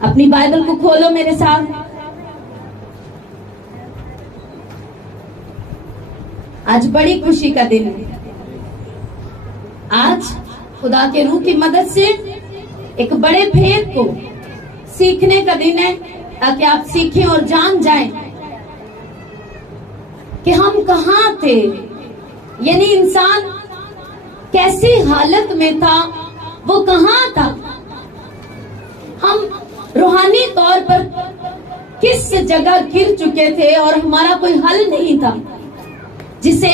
اپنی بائبل کو کھولو میرے ساتھ. آج بڑی خوشی کا دن ہے. آج خدا کے روح کی مدد سے ایک بڑے بھید کو سیکھنے کا دن ہے، تاکہ آپ سیکھیں اور جان جائیں کہ ہم کہاں تھے. یعنی انسان کیسی حالت میں تھا، وہ کہاں تھا، ہم روحانی طور پر کس جگہ گر چکے تھے، اور ہمارا کوئی حل نہیں تھا جسے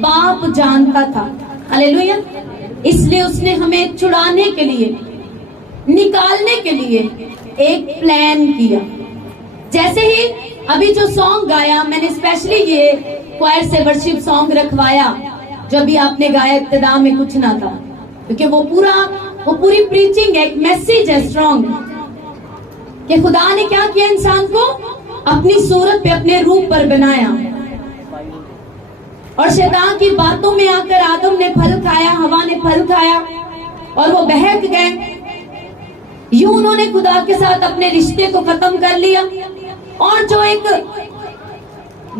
باپ جانتا تھا. ہاللیلویا. اس لیے اس نے ہمیں چھڑانے کے لیے، نکالنے کے لیے ایک پلان کیا. جیسے ہی ابھی جو سانگ گایا، میں نے اسپیشلی یہ کوائر سے ورشپ سانگ رکھوایا جو ابھی آپ نے گایا، ابتدا میں کچھ نہ تھا، کیونکہ وہ پوری پریچنگ ہے، ایک میسیج ہے اسٹرانگ، کہ خدا نے کیا کیا، انسان کو اپنی صورت پہ، اپنے روپ پر بنایا، اور شیطان کی باتوں میں آ کر آدم نے پھل کھایا، ہوا نے پھل کھایا، اور وہ بہک گئے. یوں انہوں نے خدا کے ساتھ اپنے رشتے کو ختم کر لیا، اور جو ایک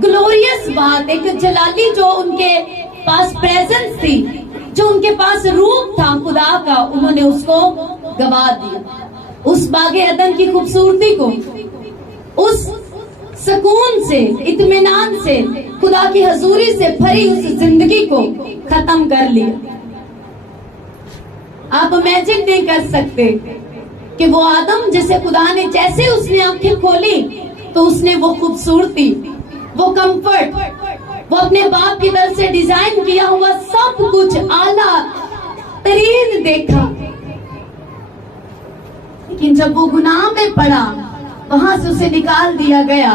گلوریس بات، ایک جلالی جو ان کے پاس پریزنس تھی، جو ان کے پاس روپ تھا خدا کا، انہوں نے اس کو گوا دیا. اس باغ عدن کی خوبصورتی کو، اس سکون سے، اطمینان سے، خدا کی حضوری سے بھری اس زندگی کو ختم کر لیا. آپ امیجن نہیں کر سکتے کہ وہ آدم جسے خدا نے، جیسے اس نے آنکھیں کھولی تو اس نے وہ خوبصورتی، وہ کمفرٹ، وہ اپنے باپ کی طرف سے ڈیزائن کیا ہوا سب کچھ اعلیٰ ترین دیکھا. لیکن جب وہ گناہ میں پڑا، وہاں سے اسے نکال دیا گیا،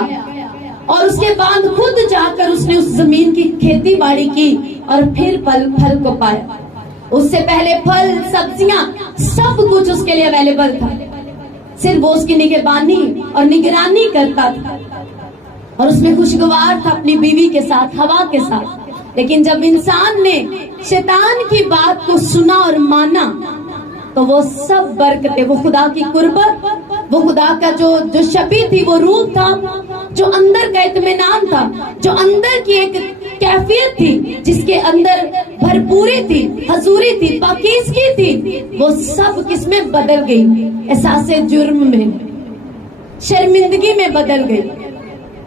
اور اس کے بعد خود جا کر اس نے اس زمین کی کھیتی باڑی کی، اور پھر پھل کو پایا. اس سے پہلے پھل، سبزیاں، سب کچھ اس کے لیے اویلیبل تھا، صرف وہ اس کی نگہبانی اور نگرانی کرتا تھا، اور اس میں خوشگوار تھا اپنی بیوی کے ساتھ، ہوا کے ساتھ. لیکن جب انسان نے شیطان کی بات کو سنا اور مانا، تو وہ سب برکتیں، وہ خدا کی قربت، وہ خدا کا جو شبیہ تھی، وہ روح تھا، جو اندر کا اطمینان تھا، جو اندر کی ایک کیفیت تھی، جس کے اندر بھرپوری تھی، حضوری تھی، پاکیزگی تھی، وہ سب کس میں بدل گئی؟ احساس جرم میں، شرمندگی میں بدل گئی.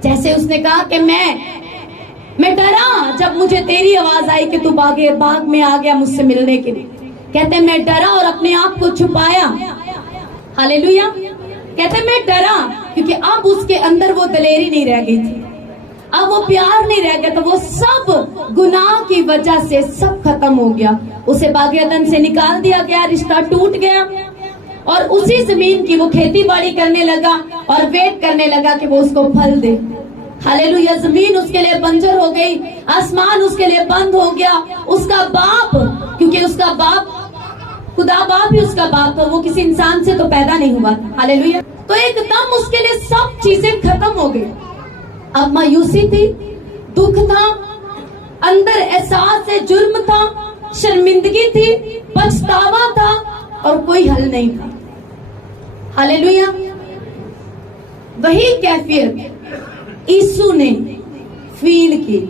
جیسے اس نے کہا کہ میں ڈرا جب مجھے تیری آواز آئی کہ تو باغ میں آ گیا مجھ سے ملنے کے لیے. کہتے میں ڈرا اور اپنے آپ کو چھپایا. ہاللیلویا. کہتے میں ڈرا کیونکہ اب اس کے اندر وہ دلیری نہیں رہ گئی تھی، اب وہ پیار نہیں رہ گیا، تو وہ سب گناہ کی وجہ سے سب ختم ہو گیا. اسے باغ عدن سے نکال دیا گیا، رشتہ ٹوٹ گیا، اور اسی زمین کی وہ کھیتی باڑی کرنے لگا اور ویٹ کرنے لگا کہ وہ اس کو پھل دے. ہاللیلویا. زمین اس کے لیے بنجر ہو گئی، آسمان اس کے لیے بند ہو گیا. اس کا باپ، کیونکہ اس کا باپ خدا باپ ہی اس کا باپ تھا، وہ کسی انسان سے تو پیدا نہیں ہوا تھا. ہاللیلویا. تو ایک دم اس کے لیے سب چیزیں ختم ہو گئی. اب مایوسی تھی، دکھ تھا، اندر احساس جرم تھا، شرمندگی تھی، پچھتاوا تھا، اور کوئی حل نہیں تھا. ہاللیلویا. وہی کیفیت یسوع نے فیل کی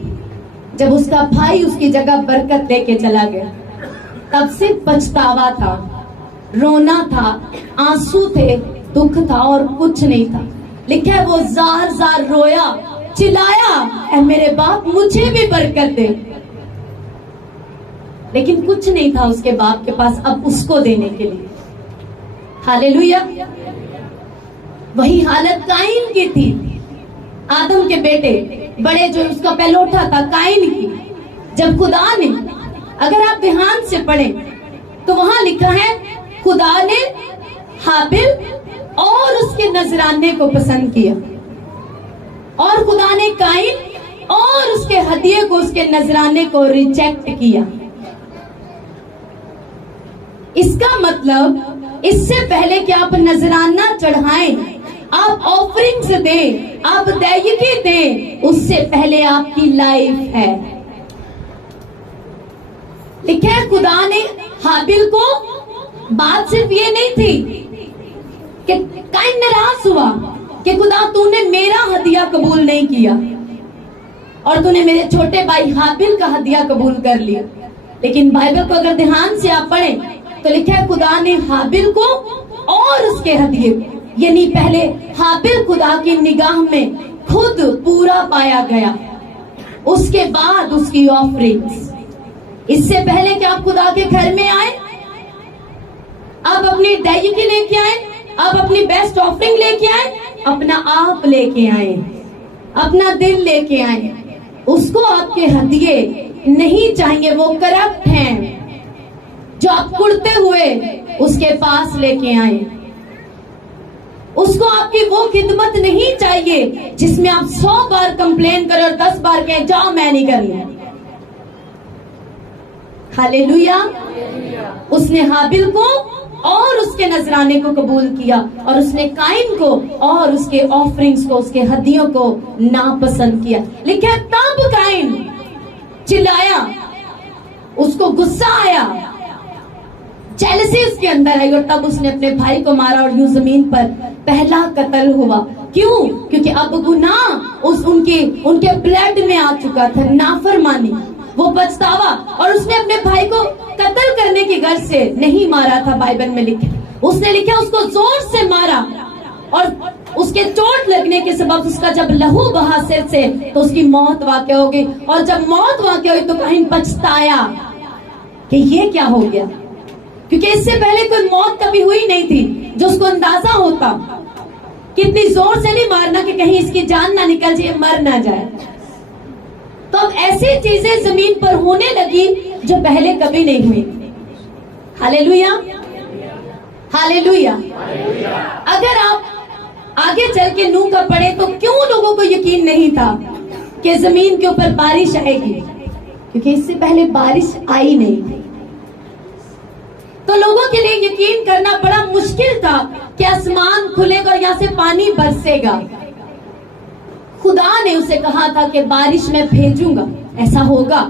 جب اس کا بھائی اس کی جگہ برکت لے کے چلا گیا. تب سے پچھتاوا تھا، رونا تھا، آنسو تھے، دکھ تھا، اور کچھ نہیں تھا. لکھا ہے وہ زار زار رویا، چلایا، اے میرے باپ مجھے بھی برکت دے. لیکن کچھ نہیں تھا اس کے باپ کے پاس اب اس کو دینے کے لیے. ہاللیلویا. وہی حالت قائن کی تھی، آدم کے بیٹے بڑے جو اس کا پہلوٹا تھا، قائن کی. جب خدا نے، اگر آپ دھیان سے پڑھیں تو وہاں لکھا ہے خدا نے حابل اور اس کے نذرانے کو پسند کیا، اور خدا نے قائن اور اس کے ہدیے کو، اس کے نذرانے کو ریجیکٹ کیا. اس کا مطلب اس سے پہلے کہ آپ نذرانہ چڑھائیں، آپ آفرنگز دیں، آپ دیگی دیں، اس سے پہلے آپ کی لائف ہے. لکھا ہے خدا نے حابل کو، بات صرف یہ نہیں تھی کہ قائن कायन नाराज हुआ कि खुदा तूने मेरा हदिया कबूल नहीं किया और तूने मेरे छोटे भाई हाबिल का हदिया कबूल कर लिया। लेकिन बाइबल को अगर ध्यान से आप पढ़ें तो लिखा है खुदा ने हाबिल को और उसके हदिये, यानी पहले हाबिल खुदा की निगाह में खुद पूरा पाया गया, उसके बाद उसकी ऑफरिंग्स। इससे पहले कि आप खुदा के घर में आए, आप अपनी डायरी लेके आए, आप अपनी बेस्ट ऑफरिंग लेके आए, अपना आप लेके आए, अपना दिल लेके आए। उसको आपके हदिये नहीं चाहिए, वो करप्ट हैं जो आप कुड़ते हुए उसके पास लेके आए। उसको आपकी वो खिदमत नहीं चाहिए जिसमें आप 100 बार कंप्लेन करें और 10 बार कहें जाओ मैं नहीं करना। हालेलुया। उसने हाबिल को और उसके नजराने को कबूल किया और उसने काइन को और उसके ऑफरिंग्स को, उसके हदियों को नापसंद किया। लिखा तब काइन चिल्लाया, उसको गुस्सा आया, जेलसी उसके अंदर आई और तब उसने अपने भाई को मारा और यूं जमीन पर पहला कत्ल हुआ। क्यों? क्योंकि अब गुनाह उनके ब्लड में आ चुका था, नाफरमानी, वो पछतावा। और उसने अपने भाई को कत्ल करने की गर्ज से नहीं मारा था, बाइबल में लिखा, उसने लिखा उसको जोर से मारा और उसके चोट लगने के सबब उसका जब लहू बहा सिर से तो उसकी मौत वाक़ हो गई। और जब मौत वाक़ हुई तो काइन पछताया कि ये क्या हो गया, क्योंकि इससे पहले कोई मौत कभी हुई नहीं थी जो उसको अंदाजा होता कि इतनी जोर से नहीं मारना कि कहीं इसकी जान ना निकल जाए, मर ना जाए। तो अब ऐसी चीजें जमीन पर होने लगी जो पहले कभी नहीं हुई। Hallelujah, hallelujah. अगर आप आगे चल के नूह का पढ़े तो क्यों लोगों को यकीन नहीं था कि जमीन के ऊपर बारिश आएगी, क्योंकि इससे पहले बारिश आई नहीं थी। तो लोगों के लिए यकीन करना बड़ा मुश्किल था कि आसमान खुलेगा और यहाँ से पानी बरसेगा। खुदा ने उसे कहा था कि बारिश मैं भेजूंगा, ऐसा होगा,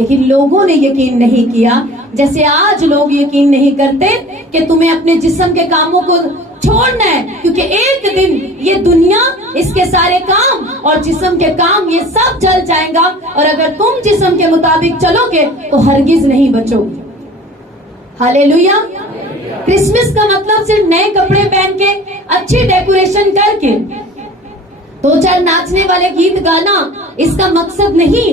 लेकिन लोगों ने यकीन नहीं किया। जैसे आज लोग यकीन नहीं करते कि तुम्हें अपने जिस्म के कामों को छोड़ना है, क्योंकि एक दिन ये दुनिया, इसके सारे काम और जिस्म के काम ये सब जल जाएगा और अगर तुम जिस्म के मुताबिक चलोगे तो हरगिज नहीं बचोगे। हालेलुया। क्रिसमस का मतलब सिर्फ नए कपड़े पहन के, अच्छी डेकोरेशन करके, 2-4 नाचने वाले गीत गाना इसका मकसद नहीं।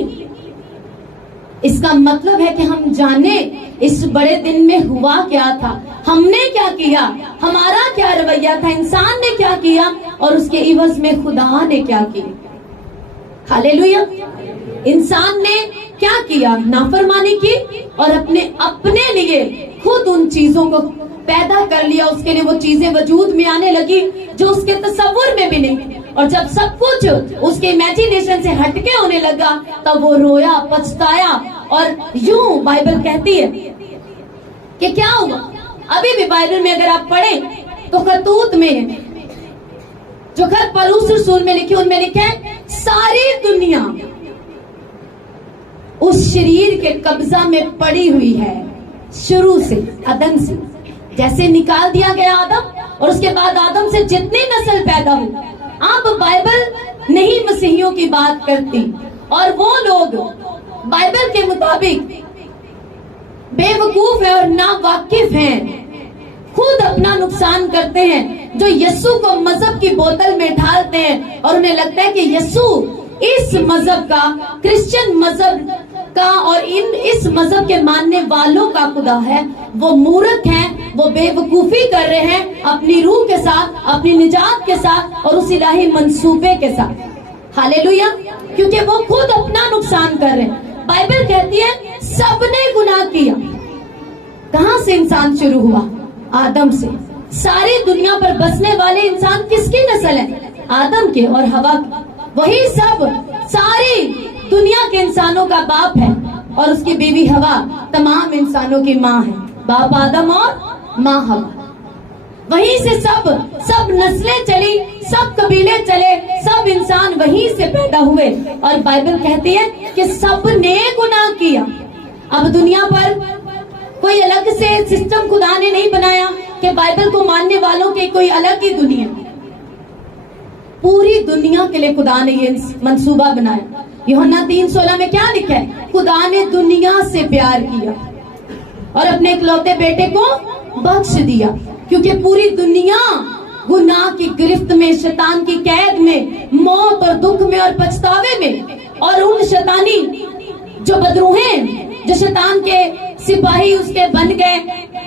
इसका मतलब है कि हम जाने इस बड़े दिन में हुआ क्या था, हमने क्या किया, हमारा क्या रवैया था, इंसान ने क्या किया और उसके इवज में खुदा ने क्या किया। हालेलुया। इंसान ने क्या किया? नाफरमानी की और अपने लिए खुद उन चीजों को पैदा कर लिया, उसके लिए वो चीजें वजूद में आने लगी जो उसके तसव्वुर में भी नहीं। और जब सब कुछ उसके इमेजिनेशन से हटके होने लगा तब वो रोया, पछताया। और यूं बाइबल कहती है कि क्या हुआ। अभी भी बाइबल में अगर आप पढ़ें तो खतूत में, जो खत पौलुस रसूल में लिखे, उनमें लिखा है सारी दुनिया उस शरीर के कब्जा में पड़ी हुई है, शुरू से, अदम से। जैसे निकाल दिया गया आदम और उसके बाद आदम से जितनी नस्ल पैदा हुई। आप बाइबल नहीं मसीहियों की बात करती और वो लोग बाइबल के मुताबिक बेवकूफ है और नावाकिफ हैं, खुद अपना नुकसान करते हैं, जो यीशु को मजहब की बोतल में ढालते हैं और उन्हें लगता है कि यीशु इस मजहब का, क्रिश्चियन मजहब का और इस मजहब के मानने वालों का खुदा है। वो मूर्ख हैं, वो बेवकूफी कर रहे हैं अपनी रूह के साथ, अपनी निजात के साथ और उस इलाही मंसूबे के साथ। हालेलुया। क्योंकि वो खुद अपना नुकसान कर रहे हैं। बाइबल कहती है सबने गुनाह किया। कहां से इंसान शुरू हुआ? आदम से। सारी दुनिया पर बसने वाले इंसान किसकी नस्ल है? आदम के और हवा के। वही सब सारी दुनिया के इंसानों का बाप है और उसकी बीवी हवा तमाम इंसानों की माँ है। बाप आदम और माँ हवा। वहीं से सब नस्लें चली, सब कबीले चले, सब इंसान वहीं से पैदा हुए। और बाइबल कहती है कि सबने गुनाह किया। अब दुनिया पर कोई अलग से सिस्टम खुदा ने नहीं बनाया कि बाइबल को मानने वालों के कोई अलग ही दुनिया। पूरी दुनिया के लिए खुदा ने ये मंसूबा बनाया। यूहन्ना 3:16 में क्या लिखा है? खुदा ने दुनिया से प्यार किया और अपने इकलौते बेटे को बख्श दिया, क्योंकि पूरी दुनिया गुनाह की गिरफ्त में, शैतान की कैद में, मौत और दुख में और पछतावे में, और उन शैतानी जो बदरूहें, जो शैतान के सिपाही उसके बन गए,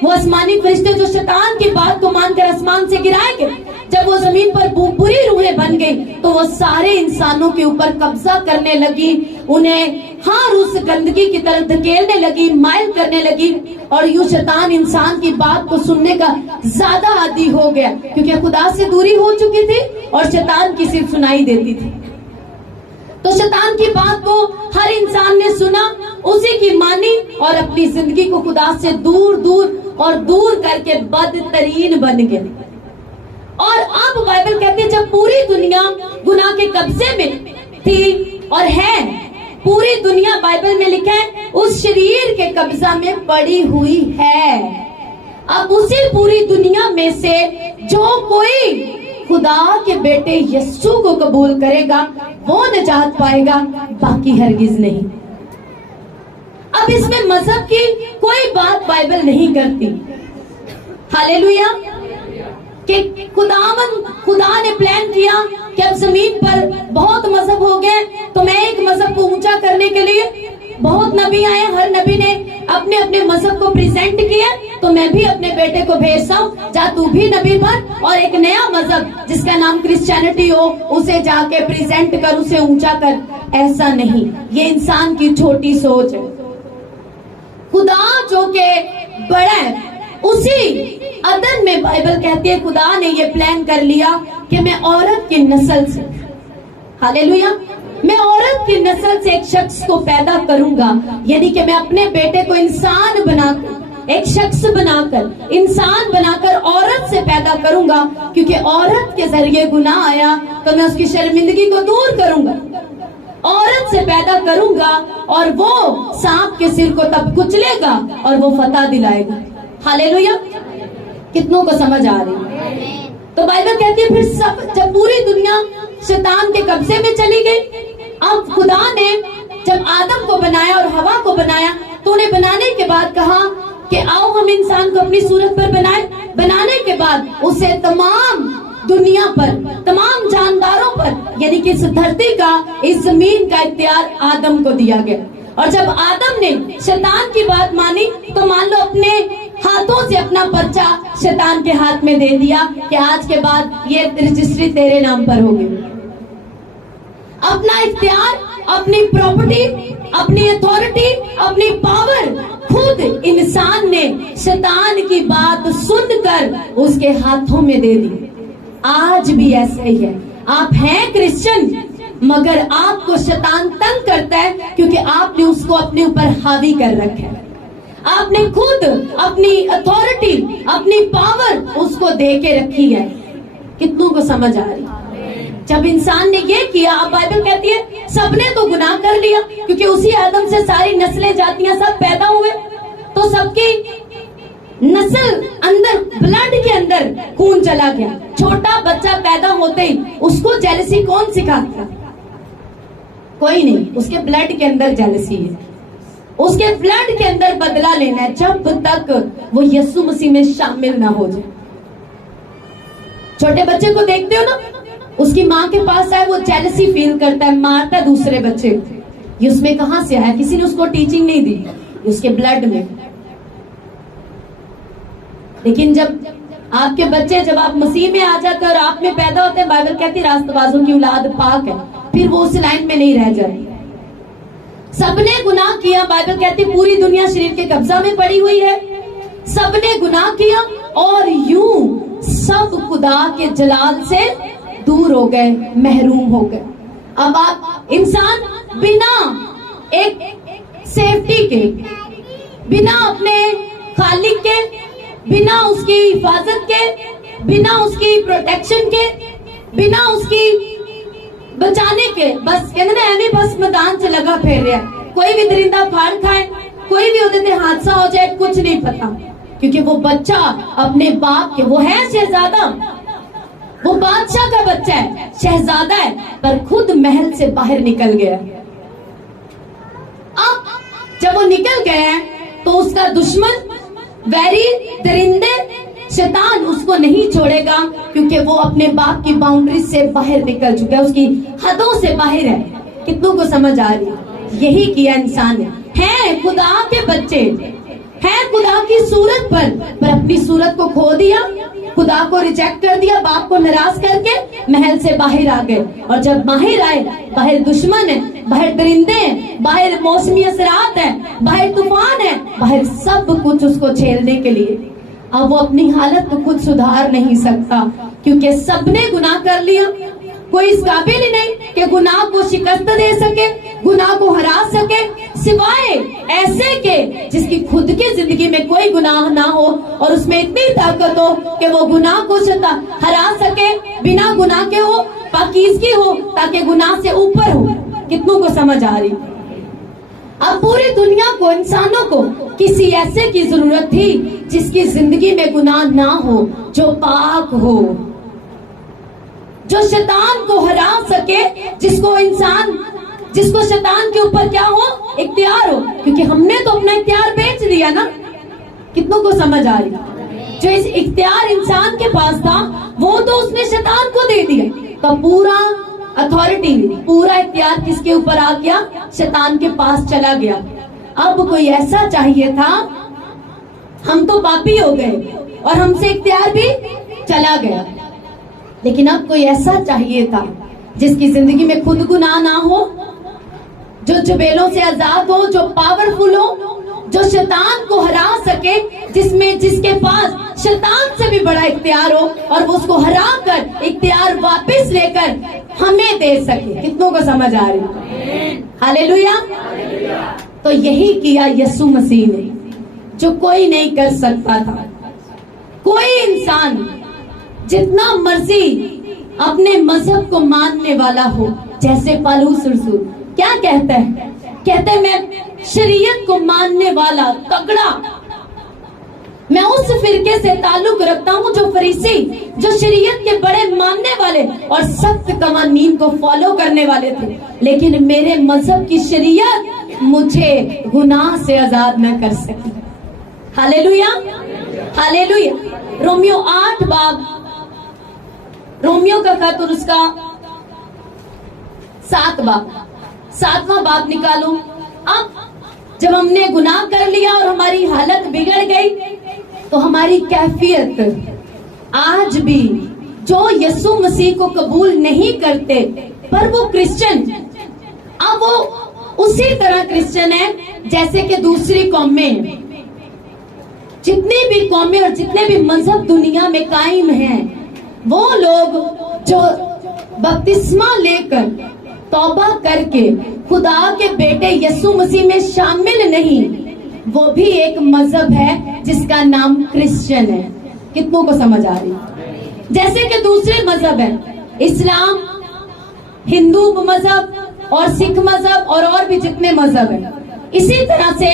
वो आसमानी फरिश्ते जो शैतान की बात को मानकर आसमान से गिराए गए, जब वो जमीन पर बुरी रूहें बन गई तो वो सारे इंसानों के ऊपर कब्जा करने लगी, उन्हें हर उस गंदगी की तरफ धकेलने लगी, माइल करने लगी, और यूं शैतान इंसान की बात को सुनने का ज्यादा आदी हो गया, क्योंकि खुदा से दूरी हो चुकी थी और शैतान की सिर्फ सुनाई देती थी। तो शैतान की बात को हर इंसान ने सुना, उसी की मानी और अपनी जिंदगी को खुदा से दूर दूर और दूर करके बदतरीन बन गए। और अब बाइबल कहती है जब पूरी दुनिया गुनाह के कब्जे में थी और है, पूरी दुनिया बाइबल में लिखा है उस शरीर के कब्जा में पड़ी हुई है। अब उसी पूरी दुनिया में से जो कोई खुदा के बेटे यीशु को कबूल करेगा वो निजात पाएगा, बाकी हरगिज नहीं। अब इसमें मजहब की कोई बात बाइबल नहीं करती। हालेलुया। कि खुदा ने प्लान किया कि अब जमीन पर बहुत मजहब हो गए, तो मैं एक मजहब को ऊंचा करने के लिए बहुत नबी आए, हर नबी ने अपने अपने मजहब को प्रेजेंट किया, तो मैं भी अपने बेटे को भेजता हूँ, जा तू भी नबी बन और एक नया मजहब जिसका नाम क्रिश्चियनिटी हो उसे जाके प्रेजेंट कर, उसे ऊंचा कर। ऐसा नहीं, ये इंसान की छोटी सोच है। खुदा जो के बड़ा है, उसी अदन में बाइबल कहती है खुदा ने ये प्लान कर लिया कि मैं औरत की नस्ल से, हालेलुया, मैं औरत की नस्ल से एक शख्स को पैदा करूंगा, यानी कि मैं अपने बेटे को इंसान बनाकर, एक शख्स बनाकर, इंसान बनाकर औरत से पैदा करूंगा, क्योंकि औरत के जरिए गुनाह आया तो मैं उसकी शर्मिंदगी को दूर करूंगा। औरत से पैदा करूंगा और वो सांप के सिर को तब कुचलेगा और वो फतह दिलाएगा। हालेलुया। कितनों को समझ आ रही है? तो बाइबल कहती है फिर सब जब पूरी दुनिया शैतान के कब्जे में चली गई, अब खुदा ने जब आदम को बनाया और हवा को बनाया तो उन्हें बनाने के बाद कहा कि आओ हम इंसान को अपनी सूरत पर बनाए। बनाने के बाद उसे तमाम दुनिया पर, तमाम जानदारों पर, यानी कि इस धरती का, इस जमीन का इख्तियार आदम को दिया गया। और जब आदम ने शैतान की बात मानी तो मान लो अपने हाथों से अपना पर्चा शैतान के हाथ में दे दिया कि आज के बाद ये रजिस्ट्री तेरे नाम पर होगी। अपना इख्तियार, अपनी प्रॉपर्टी, अपनी अथॉरिटी, अपनी पावर खुद इंसान ने शैतान की बात सुनकर उसके हाथों में दे दी। आज भी ऐसा ही है। आप हैं क्रिश्चियन, मगर आपको शैतान तंग करता है क्योंकि आपने उसको अपने ऊपर हावी कर रखा है। आपने खुद अपनी अथॉरिटी, अपनी पावर उसको दे के रखी है। कितनों को समझ आ रही? जब इंसान ने ये किया, अब बाइबल कहती है सबने तो गुनाह कर लिया, क्योंकि उसी आदम से सारी नस्लें, जातियां सब पैदा हुए, तो सबकी नस्ल अंदर, ब्लड के अंदर खून चला गया। छोटा बच्चा पैदा होते ही उसको जेलसी कौन सिखाता? कोई नहीं, उसके ब्लड के अंदर जेलसी है, उसके ब्लड के अंदर बदला लेना है, जब तक वो यीशु मसीह में शामिल ना हो जाए। छोटे बच्चे को देखते हो ना, उसकी माँ के पास आए वो जेलसी फील करता है, मारता है दूसरे बच्चे। ये उसमें कहां से आया? किसी ने उसको टीचिंग नहीं दी, उसके ब्लड में। लेकिन जब आपके बच्चे, जब आप मसीह में आ जाते और आप में पैदा होते हैं, बाइबल कहती है रास्तबाजों की औलाद पाक है, फिर वो उस लाइन में नहीं रह जाती। सबने गुनाह किया, बाइबल कहती है पूरी दुनिया शरीर के कब्जा में पड़ी हुई है। सबने गुनाह किया और यूं सब खुदा के जलाल से दूर हो गए, महरूम हो गए। अब आप इंसान बिना एक सेफ्टी के, बिना अपने खालिक के, बिना उसकी हिफाजत के, बिना उसकी प्रोटेक्शन के, बिना उसकी बचाने के, बस कहते ना एवं बस मैदान से लगा फिर रहा है। कोई भी दरिंदा फाड़ खाए, कोई भी उधर हादसा हो जाए, कुछ नहीं पता, क्योंकि वो बच्चा अपने बाप के, वो है शहजादा, वो وہ بادشاہ کا بچہ ہے, شہزادہ ہے, پر خود محل سے باہر نکل گیا. اب جب وہ نکل گئے ہیں تو اس کا دشمن, ویری, درندے, شیطان اس کو نہیں چھوڑے گا, کیونکہ وہ اپنے باپ کی باؤنڈری سے باہر نکل چکا ہے, اس کی حدوں سے باہر ہے. کتنوں کو سمجھ آ رہی ہے؟ یہی کیا انسان نے. ہیں خدا کے بچے, ہیں خدا کی صورت پر اپنی صورت کو کھو دیا, خدا کو ریجیکٹ کر دیا, باپ کو ناراض کر کے محل سے باہر آ گئے. اور جب باہر آئے, باہر دشمن ہے, باہر درندے ہیں, باہر موسمی اثرات ہیں, باہر طوفان ہے, باہر سب کچھ اس کو چھیلنے کے لیے. اب وہ اپنی حالت کو خود سدھار نہیں سکتا, کیونکہ سب نے گناہ کر لیا. کوئی اس قابل ہی نہیں کہ گناہ کو شکست دے سکے, گناہ کو ہرا سکے, سوائے ایسے کے جس کی خود کی زندگی میں کوئی گناہ نہ ہو اور اس میں اتنی طاقت ہو کہ وہ گناہ کو ہرا سکے, بنا گناہ کے ہو, پاکیزگی ہو, تاکہ گناہ سے اوپر ہو. کتنوں کو سمجھ آ رہی؟ اب پوری دنیا کو, انسانوں کو کسی ایسے کی ضرورت تھی جس کی زندگی میں گناہ نہ ہو, جو پاک ہو, جو شیطان کو ہرا سکے, جس کو شیطان کے اوپر کیا ہو, اختیار ہو. کیونکہ ہم نے تو اپنا اختیار بیچ دیا نا. کتنوں کو سمجھ آ رہی؟ جو اس اختیار انسان کے پاس تھا وہ تو اس نے شیطان کو دے دیا, تو پورا اتھارٹی, پورا اختیار کس کے اوپر آ گیا, شیطان کے پاس چلا گیا. اب کوئی ایسا چاہیے تھا, ہم تو پاپی ہو گئے اور ہم سے اختیار بھی چلا گیا, لیکن اب کوئی ایسا چاہیے تھا جس کی زندگی میں خود گناہ نہ ہو, جو چبیلوں سے آزاد ہو, جو پاورفل ہو, جو شیطان کو ہرا سکے, جس کے پاس شیطان سے بھی بڑا اختیار ہو, اور وہ اس کو ہرا کر اختیار واپس لے کر ہمیں دے سکے. کتنوں کو سمجھ آ رہی؟ ہاللیلویا. تو یہی کیا یسوع مسیح نے, جو کوئی نہیں کر سکتا تھا. کوئی انسان جتنا مرضی اپنے مذہب کو ماننے والا ہو, جیسے پالوس رسول کیا کہتا ہے, میں شریعت کو ماننے والا تگڑا, میں اس فرقے سے تعلق رکھتا ہوں جو فریسی, جو شریعت کے بڑے ماننے والے اور سخت قوانین کو فالو کرنے والے تھے, لیکن میرے مذہب کی شریعت مجھے گناہ سے آزاد نہ کر سکی. ہاللیلویا, ہاللیلویا. رومیو 8 باب, رومیو کا خط اور اس کا 7واں باب نکالو. اب جب ہم نے گناہ کر لیا اور ہماری حالت بگڑ گئی, تو ہماری کیفیت آج بھی جو یسوع مسیح کو قبول نہیں کرتے پر وہ کرسچن, اب وہ اسی طرح کرسچن ہے جیسے کہ دوسری قومیں. جتنی بھی قومیں اور جتنے بھی مذہب دنیا میں قائم ہیں, وہ لوگ جو بپتسمہ لے کر توبہ کر کے خدا کے بیٹے یسوع مسیح میں شامل نہیں, وہ بھی ایک مذہب ہے جس کا نام کرسچن ہے. کتنوں کو سمجھ آ رہی؟ جیسے کہ دوسرے مذہب ہیں, اسلام, ہندو مذہب اور سکھ مذہب اور بھی جتنے مذہب ہیں, اسی طرح سے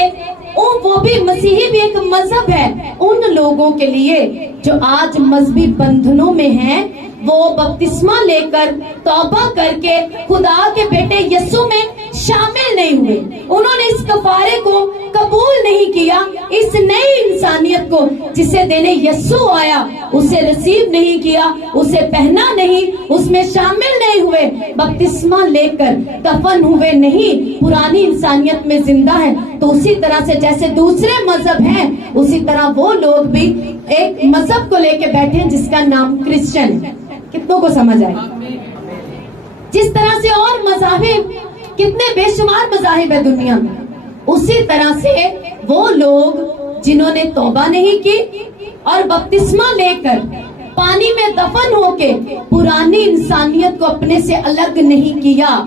وہ بھی مسیحی بھی ایک مذہب ہے ان لوگوں کے لیے جو آج مذہبی بندھنوں میں ہیں. وہ بپتسمہ لے کر توبہ کر کے خدا کے بیٹے یسوع میں شامل نہیں ہوئے, انہوں نے اس کفارے کو قبول نہیں کیا, اس نئی انسانیت کو جسے دینے یسوع آیا اسے ریسیو نہیں کیا, اسے پہنا نہیں, اس میں شامل نہیں ہوئے, بپتسمہ لے کر دفن ہوئے نہیں, پرانی انسانیت میں زندہ ہیں. تو اسی طرح سے جیسے دوسرے مذہب ہیں, اسی طرح وہ لوگ بھی ایک مذہب کو لے کے بیٹھے ہیں جس کا نام کرسچن ہے. کتنوں کو سمجھ آئے؟ جس طرح سے اور مذاہب, کتنے بے شمار مذاہب ہے دنیا میں, اسی طرح سے وہ لوگ جنہوں نے توبہ نہیں کی اور بپتسمہ لے کر پانی میں دفن ہو کے پرانی انسانیت کو اپنے سے الگ نہیں کیا,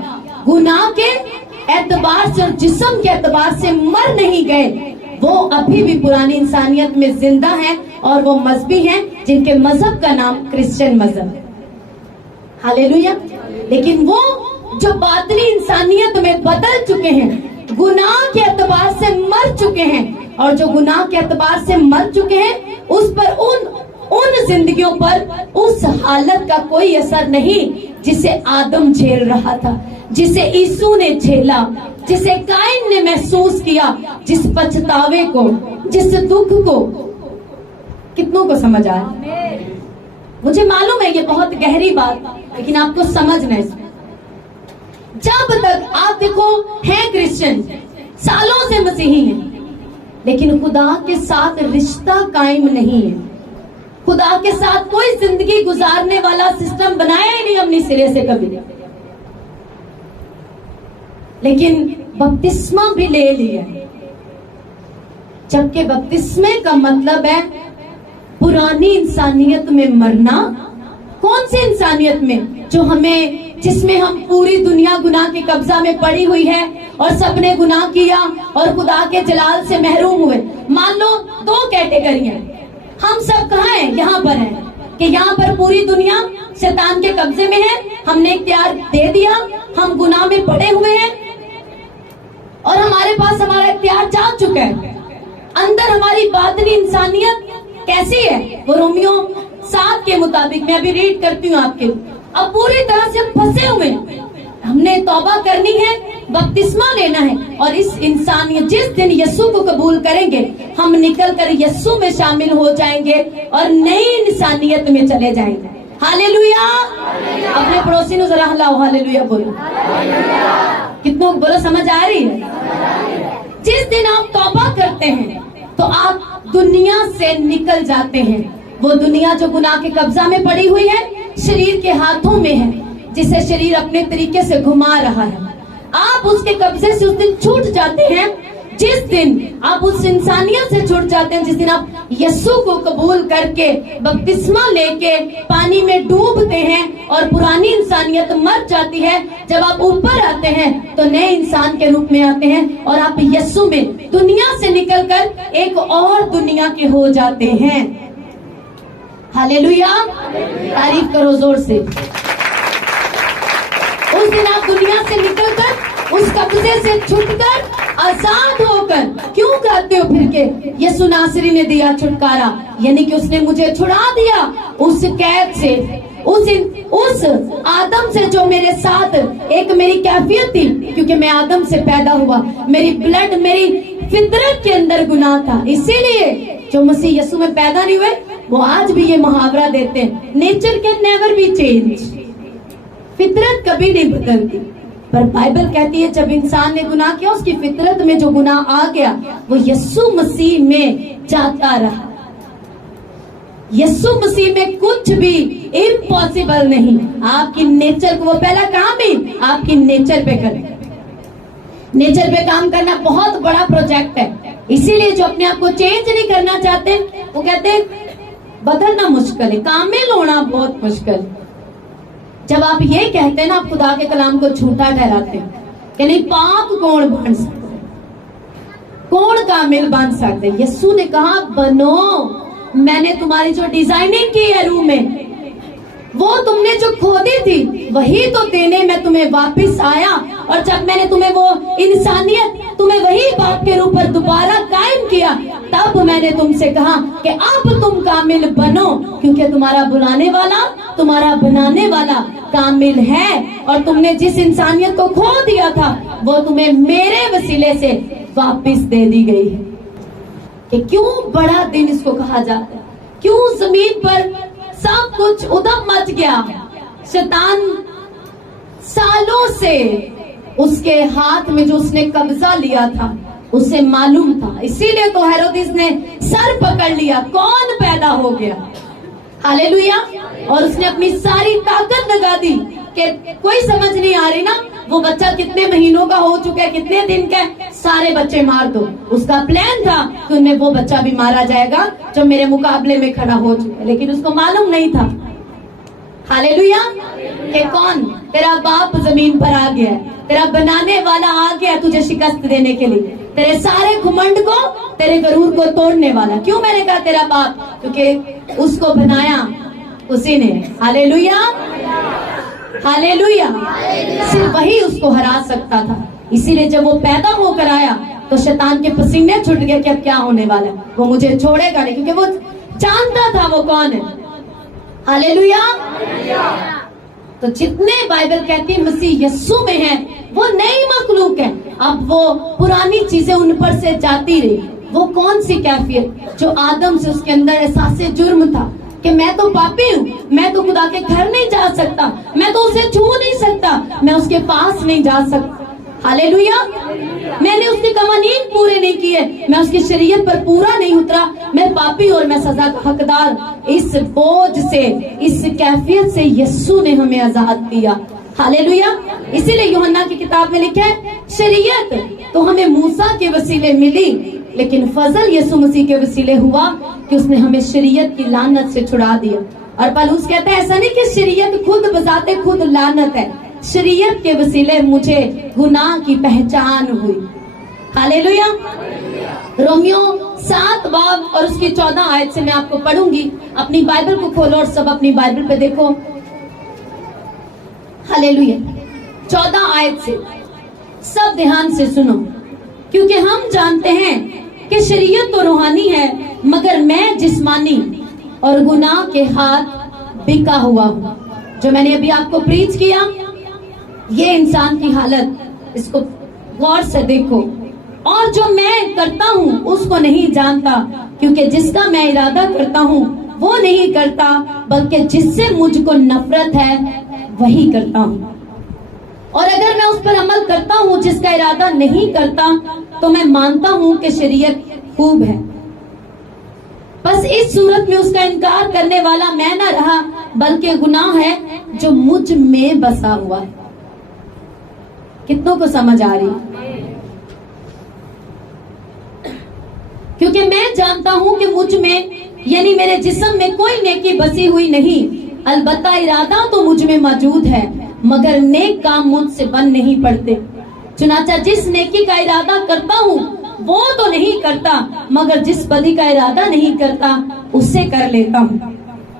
گناہ کے اعتبار سے اور جسم کے اعتبار سے مر نہیں گئے, وہ ابھی بھی پرانی انسانیت میں زندہ ہیں اور وہ مذہبی ہیں جن کے مذہب کا نام کرسچن مذہب ہے. ہاللیلویا. لیکن وہ جو باطنی انسانیت میں بدل چکے ہیں, گناہ کے اعتبار سے مر چکے ہیں, اور جو گناہ کے اعتبار سے مر چکے ہیں اس پر उन जिंदगियों पर उस हालत का कोई असर नहीं जिसे आदम झेल रहा था, जिसे यीशु ने झेला, जिसे काइन ने महसूस किया, जिस पछतावे को, जिस दुख को। कितनों को समझ आया? मुझे मालूम है ये बहुत गहरी बात, लेकिन आपको समझना है। जब तक आप देखो हैं क्रिश्चियन, सालों से मसीही हैं, लेकिन खुदा के साथ रिश्ता कायम नहीं है, खुदा के साथ कोई जिंदगी गुजारने वाला सिस्टम बनाया ही नहीं हमने सिरे से कभी, लेकिन बपतिस्मा भी ले लिया, जबकि बपतिस्मे का मतलब है पुरानी इंसानियत में मरना। कौन सी इंसानियत में? जो हमें, जिसमें हम पूरी दुनिया गुनाह के कब्जा में पड़ी हुई है और सबने गुनाह किया और खुदा के जलाल से महरूम हुए। मान लो दो कैटेगरी हैं, हम सब कहाँ हैं? यहाँ पर हैं कि यहाँ पर पूरी दुनिया शैतान के कब्जे में है, हमने इख्तियार दे दिया, हम गुनाह में पड़े हुए हैं और हमारे पास हमारा इख्तियार जा चुका है। अंदर हमारी बातनी इंसानियत कैसी है? वो रोमियो 7 के मुताबिक, मैं अभी रीड करती हूँ आपके, अब पूरी तरह से फंसे हुए। हमने तौबा करनी है, बपतिस्मा लेना है, और इस इंसानियत, जिस दिन यीशु को कबूल करेंगे, हम निकल कर यीशु में शामिल हो जाएंगे और नई इंसानियत में चले जाएंगे। हालेलुया। अपने पड़ोसी ने जरा हलाओ, हालेलुया बोलो। कितनों को बोलो, समझ आ रही है? जिस दिन आप तौबा करते हैं तो आप दुनिया से निकल जाते हैं। वो दुनिया जो गुनाह के कब्जा में पड़ी हुई है, शरीर के हाथों में है, जिसे शरीर अपने तरीके से घुमा रहा है, आप उसके कब्जे से उस दिन छूट जाते हैं। जिस दिन आप उस इंसानियत से छूट जाते हैं, जिस दिन आप यीशु को कबूल करके बपतिस्मा लेके पानी में डूबते हैं और पुरानी इंसानियत मर जाती है, जब आप ऊपर आते हैं तो नए इंसान के रूप में आते हैं और आप यीशु में दुनिया से निकलकर एक और दुनिया के हो जाते हैं। हालेलुया, तारीफ करो जोर से। उस दिन आप दुनिया से निकलकर, उस कब्जे से छूटकर, आजाद होकर, क्यों कहते हो फिर के यीशु नासरी ने दिया छुटकारा, यानी कि उसने मुझे छुड़ा दिया उस कैद से, उस आदम से जो मेरे साथ एक मेरी कैफियत थी, क्योंकि मैं आदम से पैदा हुआ, मेरी ब्लड, मेरी फितरत के अंदर गुनाह था। इसीलिए जो मसीह यीशु में पैदा नहीं हुए, वो आज भी ये मुहावरा देते हैं, nature can never be change, फितरत कभी नहीं बदलती। पर बाइबल कहती है जब इंसान ने गुनाह किया, उसकी फितरत में जो गुनाह आ गया, वो यीशु मसीह में जाता रहा। यीशु मसीह में कुछ भी इम्पॉसिबल नहीं। आपकी नेचर को, वो पहला काम ही आपकी नेचर पे करे। नेचर पे काम करना बहुत बड़ा प्रोजेक्ट है। इसीलिए जो अपने आप को चेंज नहीं करना चाहते, वो कहते हैं बदलना मुश्किल है, कामिल होना बहुत मुश्किल है। जब आप ये कहते हैं ना, आप खुदा के कलाम को झूठा ठहराते हैं कि नहीं, पाक कौन बन सकता, कौन कामिल बन सकते। यीशु ने कहा बनो, मैंने तुम्हारी जो डिजाइनिंग की है रूम में, वो तुमने जो खोदी थी, वही तो देने मैं तुम्हें वापस आया। और जब मैंने तुम्हें वो इंसानियत, तुम्हें वही बाप के रूप पर दोबारा कायम किया, तब मैंने तुमसे कहा कि अब तुम कामिल बनो, क्योंकि तुम्हारा बुलाने वाला, तुम्हारा बनाने वाला कामिल है। और तुमने जिस इंसानियत को खो दिया था, वो तुम्हें मेरे वसीले से वापस दे दी गई है। कि क्यों बड़ा दिन इसको कहा जाता है, क्यों जमीन पर सब कुछ उधम मच गया। शैतान सालों से उसके हाथ में जो उसने कब्जा लिया था, उसे मालूम था, इसीलिए तो हेरोदिस ने सर पकड़ लिया, कौन पैदा हो गया। हालेलुया। और उसने अपनी सारी ताकत लगा दी कि कोई समझ नहीं आ रही ना, वो बच्चा कितने महीनों का हो चुका है, कितने दिन का, सारे बच्चे मार दो। उसका प्लान था कि उनमें वो बच्चा भी मारा जाएगा जो मेरे मुकाबले में खड़ा हो चुका है, लेकिन उसको मालूम नहीं था। हालेलुया। कि कौन, तेरा बाप जमीन पर आ गया है, तेरा बनाने वाला आ गया तुझे शिकस्त देने के लिए, तेरे सारे घमंड को, तेरे गरूर को तोड़ने वाला। क्यों मैंने कहा तेरा बाप? क्योंकि उसको बनाया उसी ने। Hallelujah, hallelujah. सिर्फ वही उसको हरा सकता था। इसीलिए जब वो पैदा होकर आया तो शैतान के पसीने छूट गए कि अब क्या होने वाला है, वो मुझे छोड़ेगा नहीं, क्योंकि वो जानता था वो कौन है। हालेलुया। तो जितने बाइबल कहती है मसीह यस्सु में है वो नई मखलूक है। अब वो पुरानी चीजें उन पर से जाती रही। वो कौन सी कैफियत जो आदम से उसके अंदर एहसास जुर्म था कि मैं तो पापी हूँ, मैं तो खुदा के घर नहीं जा सकता, मैं तो उसे छू नहीं सकता, मैं उसके पास नहीं जा सकता। हालेलुया। मैंने उसके कवानीन पूरे नहीं किए, मैं उसकी शरीयत पर पूरा नहीं उतरा, मैं पापी और मैं सजा का हकदार। इस बोझ से, इस कैफियत से यस्सु ने हमें आजाद किया। हालेलुया। इसीलिए यूहन्ना की किताब में लिखा है शरीयत तो हमें मूसा के वसीले मिली, लेकिन फजल यीशु मसीह के वसीले हुआ कि उसने हमें शरीयत की लानत से छुड़ा दिया। और पौलुस कहता है ऐसा नहीं कि शरीयत खुद बजाते खुद लानत है, शरीयत के वसीले मुझे गुनाह की पहचान हुई। हालेलुया। रोमियो 7 बाब और उसकी 14 आयत से मैं आपको पढ़ूंगी। अपनी बाइबल को खोलो और सब अपनी बाइबल पे देखो। हालेलुया। 14 आयत से सब ध्यान से सुनो, क्योंकि हम जानते हैं कि शरीयत तो रूहानी है मगर मैं जिस्मानी और गुनाह के हाथ बिका हुआ हूँ। जो मैंने अभी आपको प्रीच किया, ये इंसान की हालत, इसको गौर से देखो। और जो मैं करता हूँ उसको नहीं जानता, क्योंकि जिसका मैं इरादा करता हूँ वो नहीं करता, बल्कि जिससे मुझको नफरत है वही करता हूँ। और अगर मैं उस पर अमल करता हूँ जिसका इरादा नहीं करता, तो मैं मानता हूँ कि शरीयत खूब है। बस इस सूरत में उसका इनकार करने वाला मैं न रहा, बल्कि गुनाह है जो मुझ में बसा हुआ है। कितनों को समझ आ रही? क्योंकि मैं जानता हूँ कि मुझ में यानी मेरे जिस्म में कोई नेकी बसी हुई नहीं, अलबत्ता इरादा तो मुझ में मौजूद है, मगर नेक काम मुझसे बन नहीं पड़ते। चुनाचा जिस नेकी का इरादा करता हूँ वो तो नहीं करता, मगर जिस बदी का इरादा नहीं करता उसे कर लेता हूँ।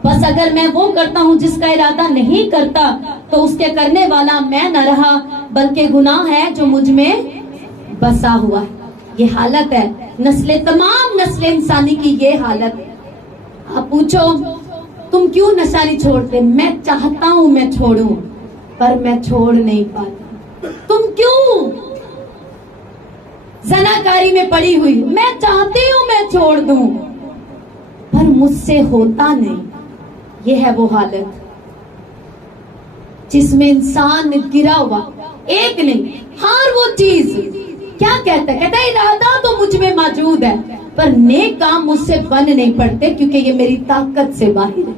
बस अगर मैं वो करता हूँ जिसका इरादा नहीं करता, तो उसके करने वाला मैं न रहा, बल्कि गुनाह है जो मुझ में बसा हुआ है। ये हालत है तमाम नस्ल इंसानी की, ये हालत है। आप पूछो तुम क्यों नशा नहीं छोड़ते? मैं चाहता हूँ मैं छोड़ूं, पर मैं छोड़ नहीं पाती। तुम क्यों जनाकारी में पड़ी हुई? मैं चाहती हूँ मैं छोड़ दूं, पर मुझसे होता नहीं। ये है वो हालत जिसमें इंसान गिरा हुआ, एक नहीं हर वो चीज क्या कहता है इरादा तो मुझ में मौजूद है, पर नेक काम मुझसे बन नहीं पड़ते, क्योंकि ये मेरी ताकत से बाहर है।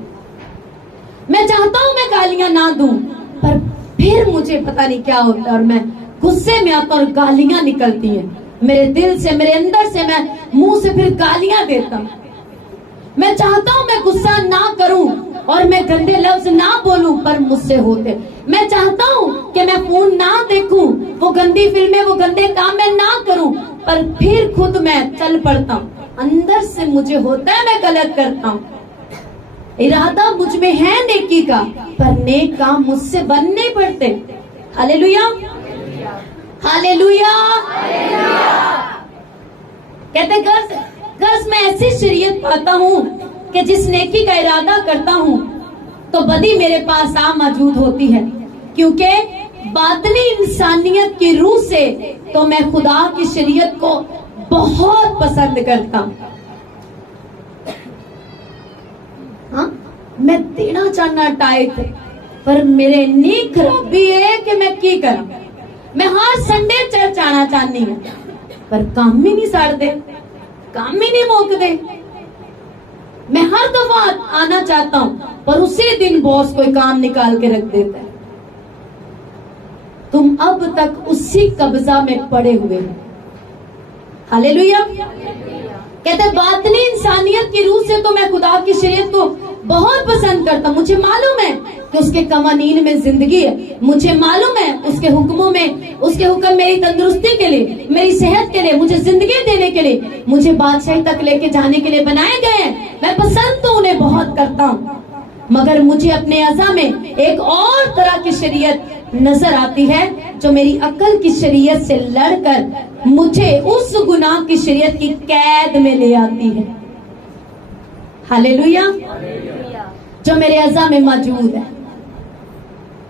मैं चाहता हूँ मैं गालियां ना दूं, पर फिर मुझे पता नहीं क्या होता है और मैं गुस्से में आता और गालियां निकलती हैं मेरे दिल से, मेरे अंदर से, मैं मुंह से फिर गालियां देता हूँ। मैं चाहता हूँ मैं गुस्सा ना करूं और मैं गंदे लफ्ज ना बोलूं, पर मुझसे होते। मैं चाहता हूँ कि मैं फोन ना देखूं, वो गंदी फिल्में, वो गंदे काम मैं ना करूं, पर फिर खुद मैं चल पड़ता हूँ। अंदर से मुझे होता है मैं गलत करता हूँ। इरादा मुझ में है नेकी का, पर नेक काम मुझसे बन नहीं पड़ते। Hallelujah, hallelujah. कहते गर्ज मैं ऐसी शरीयत पाता हूँ कि जिस नेकी का इरादा करता हूँ तो बदी मेरे पास आ मौजूद होती है, क्योंकि बातनी इंसानियत की रूह से तो मैं खुदा की शरीयत को बहुत पसंद करता हूँ। हाँ, मैं देना चाहना टाइट, पर मेरे इन्नी खराबी है कि मैं की करा। मैं हर संडे चर्च आना चाहनी हूँ, पर काम ही नहीं सारते, काम ही नहीं मोकते। मैं हर दफा आना चाहता हूँ, पर उसी दिन बॉस कोई काम निकाल के रख देता है। तुम अब तक उसी कब्जा में पड़े हुए हो। हालेलुया। कहते बातनी इंसानियत की रूह से तो मैं खुदा की शरीयत को बहुत पसंद करता हूँ। मुझे मालूम है कि उसके कवानीन में जिंदगी है, मुझे मालूम है उसके हुक्मों में, उसके हुक्म मेरी तंदुरुस्ती के लिए, मेरी सेहत के लिए, मुझे जिंदगी देने के लिए, मुझे बादशाही तक लेके जाने के लिए बनाए गए हैं। मैं पसंद तो उन्हें बहुत करता हूँ, मगर मुझे अपने अज़ा में एक और तरह की शरीयत नजर आती है जो मेरी अकल की शरीयत से लड़कर मुझे उस गुनाह की शरीयत की कैद में ले आती है। हालेलुया, जो मेरे अज़ा में मौजूद है।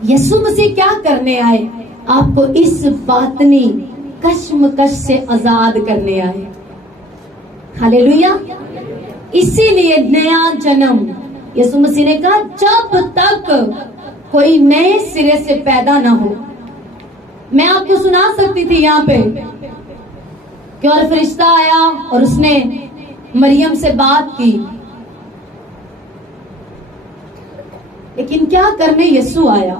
यीशु मसीह क्या करने आए? आपको इस बातनी कश्मकश से आजाद करने आए। हालेलुया। इसीलिए नया जन्म, यीशु मसीह ने कहा जब तक कोई नए सिरे से पैदा ना हो। मैं आपको सुना सकती थी यहाँ पे कि और फरिश्ता आया और उसने मरियम से बात की, लेकिन क्या करने यीशु आया?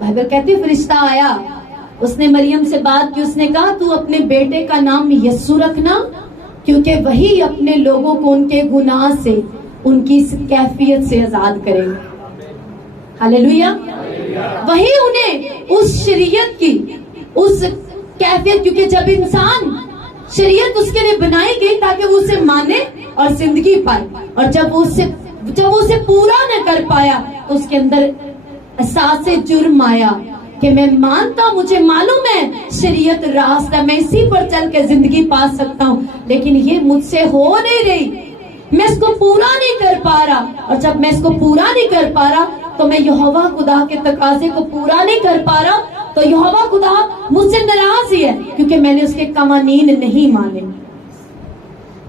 बाइबल कहती है फरिश्ता आया, उसने मरियम से बात की, उसने कहा तू अपने बेटे का नाम यीशु रखना, क्योंकि वही अपने लोगों को उनके गुनाह से, उनकी इस कैफियत से आजाद करेगा। हालेलुया। वही उन्हें उस शरीयत की, उस कैफियत, क्योंकि जब इंसान, शरीयत उसके लिए बनाई गई ताकि वो उसे माने और जिंदगी पाए, और जब वो उसे पूरा न कर पाया तो उसके अंदर एहसास जुर्म आया कि मैं मानता हूं, मुझे मालूम है शरीयत रास्ता, मैं इसी पर चल के जिंदगी पा सकता हूं, लेकिन ये मुझसे हो नहीं रही, मैं इसको पूरा नहीं कर पा रहा, और जब मैं इसको पूरा नहीं कर पा रहा तो मैं यहोवा खुदा के तकाजे को पूरा नहीं कर पा रहा, तो यहोवा खुदा मुझसे नाराज ही है क्योंकि मैंने उसके कवानीन नहीं माने।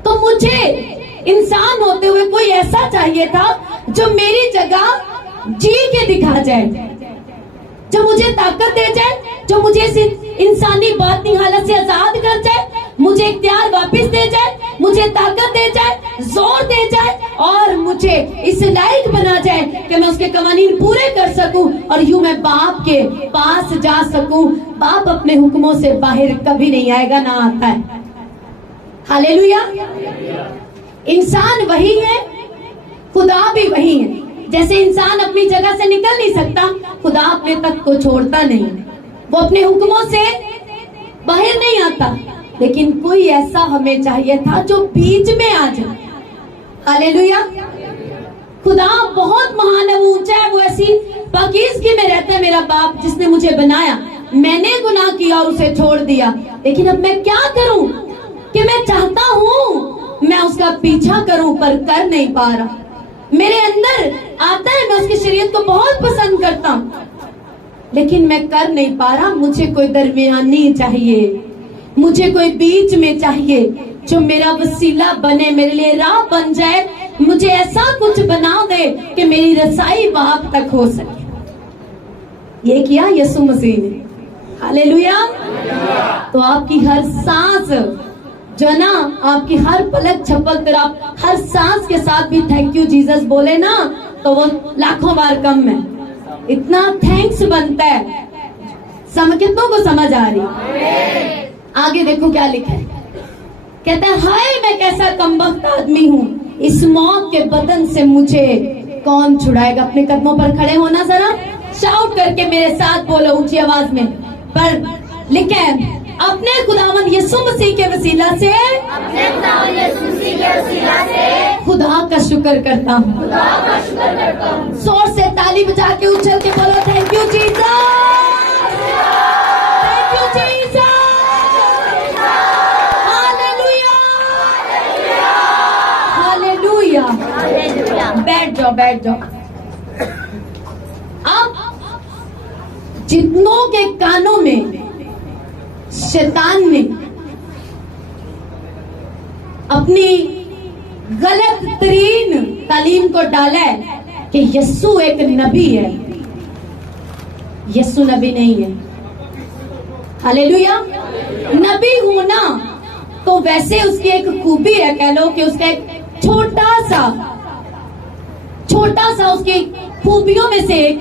तो मुझे इंसान होते हुए कोई ऐसा चाहिए था जो मेरी जगह जी के दिखा जाए, जो मुझे ताकत दे जाए, जो मुझे इस इंसानी बातनी हालत से आजाद कर जाए, मुझे इख्तियार वापस दे जाए, मुझे ताकत दे जाए, जोर दे जाए, और मुझे इस लायक बना जाए कि मैं उसके कवानीन पूरे कर सकूं, और यूं मैं बाप के पास जा सकूं। बाप अपने हुक्मों से बाहर कभी नहीं आएगा, ना आता है। हालेलुया। इंसान वही है, खुदा भी वही है। जैसे इंसान अपनी जगह से निकल नहीं सकता, खुदा अपने तक को छोड़ता नहीं, वो अपने हुक्मों से बाहर नहीं आता, लेकिन कोई ऐसा हमें चाहिए था जो बीच में आ जाए। हालेलुया। खुदा बहुत महान है, वो ऊंचा है, वो ऐसी पाकीज़गी में रहता है। मेरा बाप जिसने मुझे बनाया, मैंने गुनाह किया और उसे छोड़ दिया, लेकिन अब मैं क्या करूं कि मैं चाहता हूं मैं उसका पीछा करूं पर कर नहीं पा रहा। मेरे अंदर आता है, मैं उसकी शरीयत को बहुत पसंद करता हूं, लेकिन मैं कर नहीं पा रहा। मुझे कोई दरमियानी चाहिए, मुझे कोई बीच में चाहिए जो मेरा वसीला बने, मेरे लिए राह बन जाए, मुझे ऐसा कुछ बना दे कि मेरी रसाई बाप तक हो सके। ये किया यीशु मसीह ने। हालेलुया। तो आपकी हर सांस जो ना, आपकी हर पलक झपक कर आप हर सांस के साथ भी थैंक यू जीसस बोले ना, तो वो लाखों बार कम है। इतना थैंक्स बनता है। कितनों को समझ आ रही? आगे देखो क्या लिखा है। कहता है हाय मैं कैसा कमबख्त आदमी हूँ, इस मौत के बदन से मुझे कौन छुड़ाएगा। अपने कदमों पर खड़े होना, जरा शाउट करके मेरे साथ बोलो ऊंची आवाज में। पर लिखा है अपने खुदावंद यीशु मसीह के वसीला से, खुदा का शुक्र करता हूँ। जोर से ताली बजा के उछल के बोलो thank you Jesus, thank you Jesus. Hallelujah, hallelujah. बैठ जाओ, बैठ जाओ। अब जितनों के कानों में शैतान ने अपनी गलत तरीन तालीम को डाला है कि यीशु एक नबी है, यीशु नबी नहीं है। हालेलुया। नबी होना तो वैसे उसकी एक खूबी है, कह लो कि उसका एक छोटा सा उसकी खूबियों में से एक,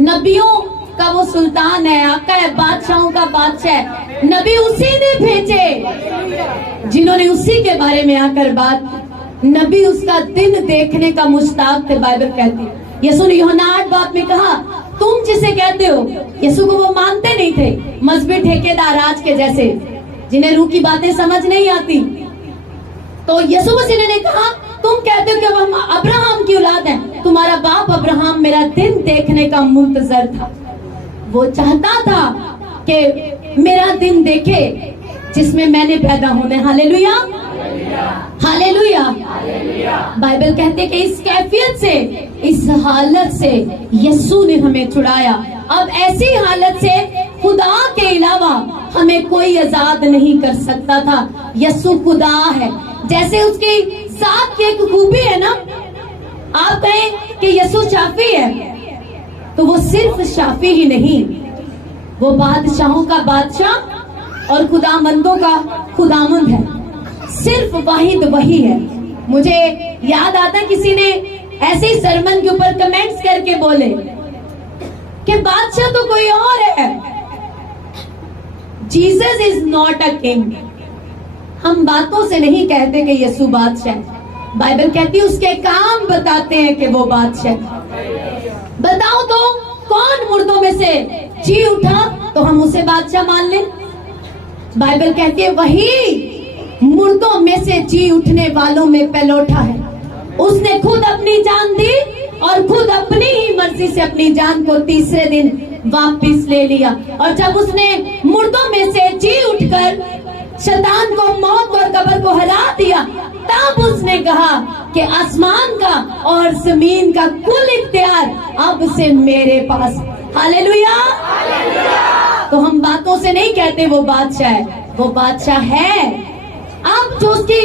नबियों का वो सुल्तान है, आका है, बादशाहों का बादशाह है। नबी उसी ने भेजे जिन्होंने उसी के बारे में आकर बात। नबी उसका दिन देखने का मुश्ताक थे, बाइबल कहती है। यीशु ने यूहन्ना 8 में कहा तुम जिसे कहते हो, यीशु को वो मानते नहीं थे, मजहबी ठेकेदार आज के जैसे, जिन्हें रूह की बातें समझ नहीं आती। तो यीशु मसीह ने कहा तुम कहते हो कि हम अब्राहम की औलाद हैं, तुम्हारा बाप अब्राहम मेरा दिन देखने का मुंतजर था। वो चाहता था कि मेरा दिन देखे जिसमें मैंने पैदा होना। Hallelujah, hallelujah. बाइबल कहते कि इस कैफियत से, इस हालत से यीशु ने हमें छुड़ाया। अब ऐसी हालत से खुदा के अलावा हमें कोई आजाद नहीं कर सकता था। यीशु खुदा है। जैसे उसकी साथ की एक खूबी है ना, आप कहें कि यीशु शाफी है, तो वो सिर्फ शाफी ही नहीं, वो बादशाहों का बादशाह और खुदामंदों का खुदामंद है। सिर्फ वाहिद वही है। मुझे याद आता, किसी ने ऐसे ही सरमन के ऊपर कमेंट्स करके बोले कि बादशाह तो कोई और है, Jesus is not a king. हम बातों से नहीं कहते कि यीशु बादशाह है, बाइबल कहती है उसके काम बताते हैं कि वो बादशाह है। बताओ तो कौन मुर्दों में से जी उठा तो हम उसे बादशाह मान लें? बाइबल कहती है वही मुर्दों में से जी उठने वालों में पहलौठा है। उसने खुद अपनी जान दी और खुद अपनी ही मर्जी से अपनी जान को तीसरे दिन वापस ले लिया। और जब उसने मुर्दों में से जी उठकर शैतान को, मौत और कब्र को हरा दिया, तब उसने कहा कि आसमान का और जमीन का कुल इख्तियार अब से मेरे पास। हालेलुया। तो हम बातों से नहीं कहते वो बादशाह है, वो बादशाह है। अब जो उसकी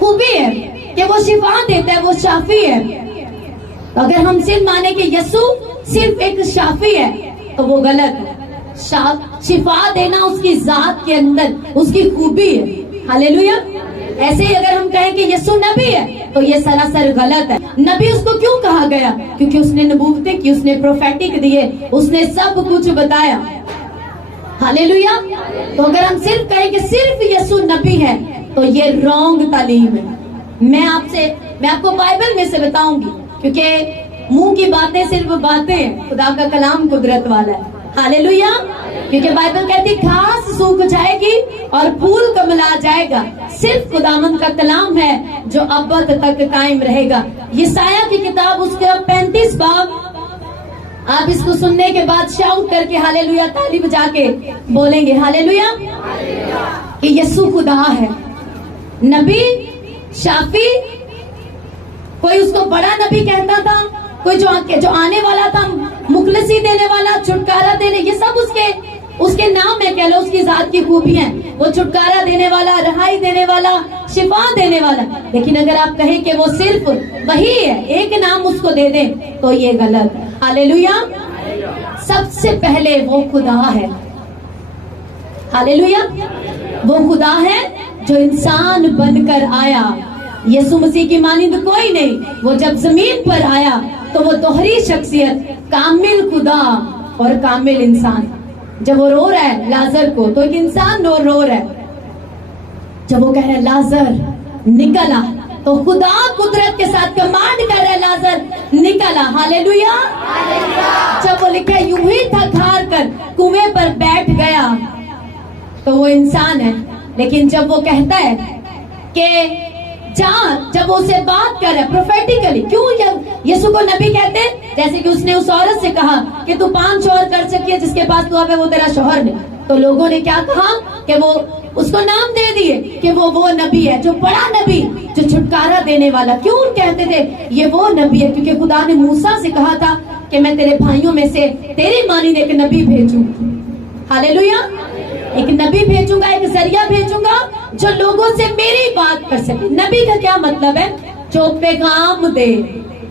खूबी है कि वो शिफा देता है, वो शाफी है। तो अगर हम सिर्फ माने कि यीशु सिर्फ एक शाफी है तो वो गलत है। शिफा देना उसकी जात के अंदर उसकी खूबी है। हालेलुया। ऐसे ही अगर हम कहें कि यीशु नबी है तो ये सरासर गलत है। नबी उसको क्यों कहा गया? क्योंकि उसने नबूवतें की, उसने प्रोफेटिक दिए, उसने सब कुछ बताया। हालेलुया। तो अगर हम सिर्फ कहें कि सिर्फ यीशु नबी है तो ये रॉन्ग तालीम है। मैं आपको बाइबल में से बताऊंगी, क्योंकि मुंह की बातें सिर्फ बातें हैं, खुदा का कलाम कुदरत वाला है। हालेलुया। क्योंकि बाइबल कहती घास सूख जाएगी और फूल कमला जाएगा, सिर्फ खुदावंद का कलाम है जो अबद तक कायम रहेगा। यशायाह की किताब उसका 35 बाब, आप इसको सुनने के बाद शाउट करके हालेलुया ताली बजा के बोलेंगे हालेलुया कि यीशु खुदा है। नबी, शाफी, कोई उसको बड़ा नबी कहता था, कोई जो आने वाला था, मुखलसी देने वाला, छुटकारा देने, ये सब उसके नाम है, कह लो उसकी जात की खूबी है। वो छुटकारा देने वाला, रहाई देने वाला, शिफा देने वाला। लेकिन अगर आप कहें कि वो सिर्फ वही है, एक नाम उसको दे दें तो ये गलत है। हालेलुया। सबसे पहले वो खुदा है। हालेलुया। वो खुदा है जो इंसान बनकर आया। यीशु मसीह की मानिंद कोई नहीं। वो जब जमीन पर आया तो वो दोहरी शख्सियत, कामिल खुदा और कामिल इंसान। जब वो रो रहा है लाजर को, तो एक इंसान रो रहा है। जब वो कह रहा है लाजर निकला, तो खुदा कुदरत के साथ कमांड कर रहा है लाजर निकला। हालेलुया। जब वो लिखा यूं ही थक हार कर कुएं पर बैठ गया, तो वो इंसान है। लेकिन जब वो कहता है कि जब वो उसे बात कर रहा है प्रोफेटिकली, क्यों यीशु को नबी कहते हैं? जैसे कि उसने उस औरत से कहा कि तू 5 शौहर कर सकी है, जिसके पास तू अब है वो तेरा शौहर नहीं। तो लोगों ने क्या कहा कि वो उसको नाम दे दिए कि वो नबी है, जो बड़ा नबी, जो छुटकारा देने वाला। क्यों कहते थे ये वो नबी है? क्योंकि खुदा ने मूसा से कहा था कि मैं तेरे भाइयों में से तेरी मानिंद एक नबी भेजूंगा। हालेलुया। एक नबी भेजूंगा, एक जरिया भेजूंगा जो लोगों से मेरी बात कर सके। नबी का क्या मतलब है? जो पैगाम दे।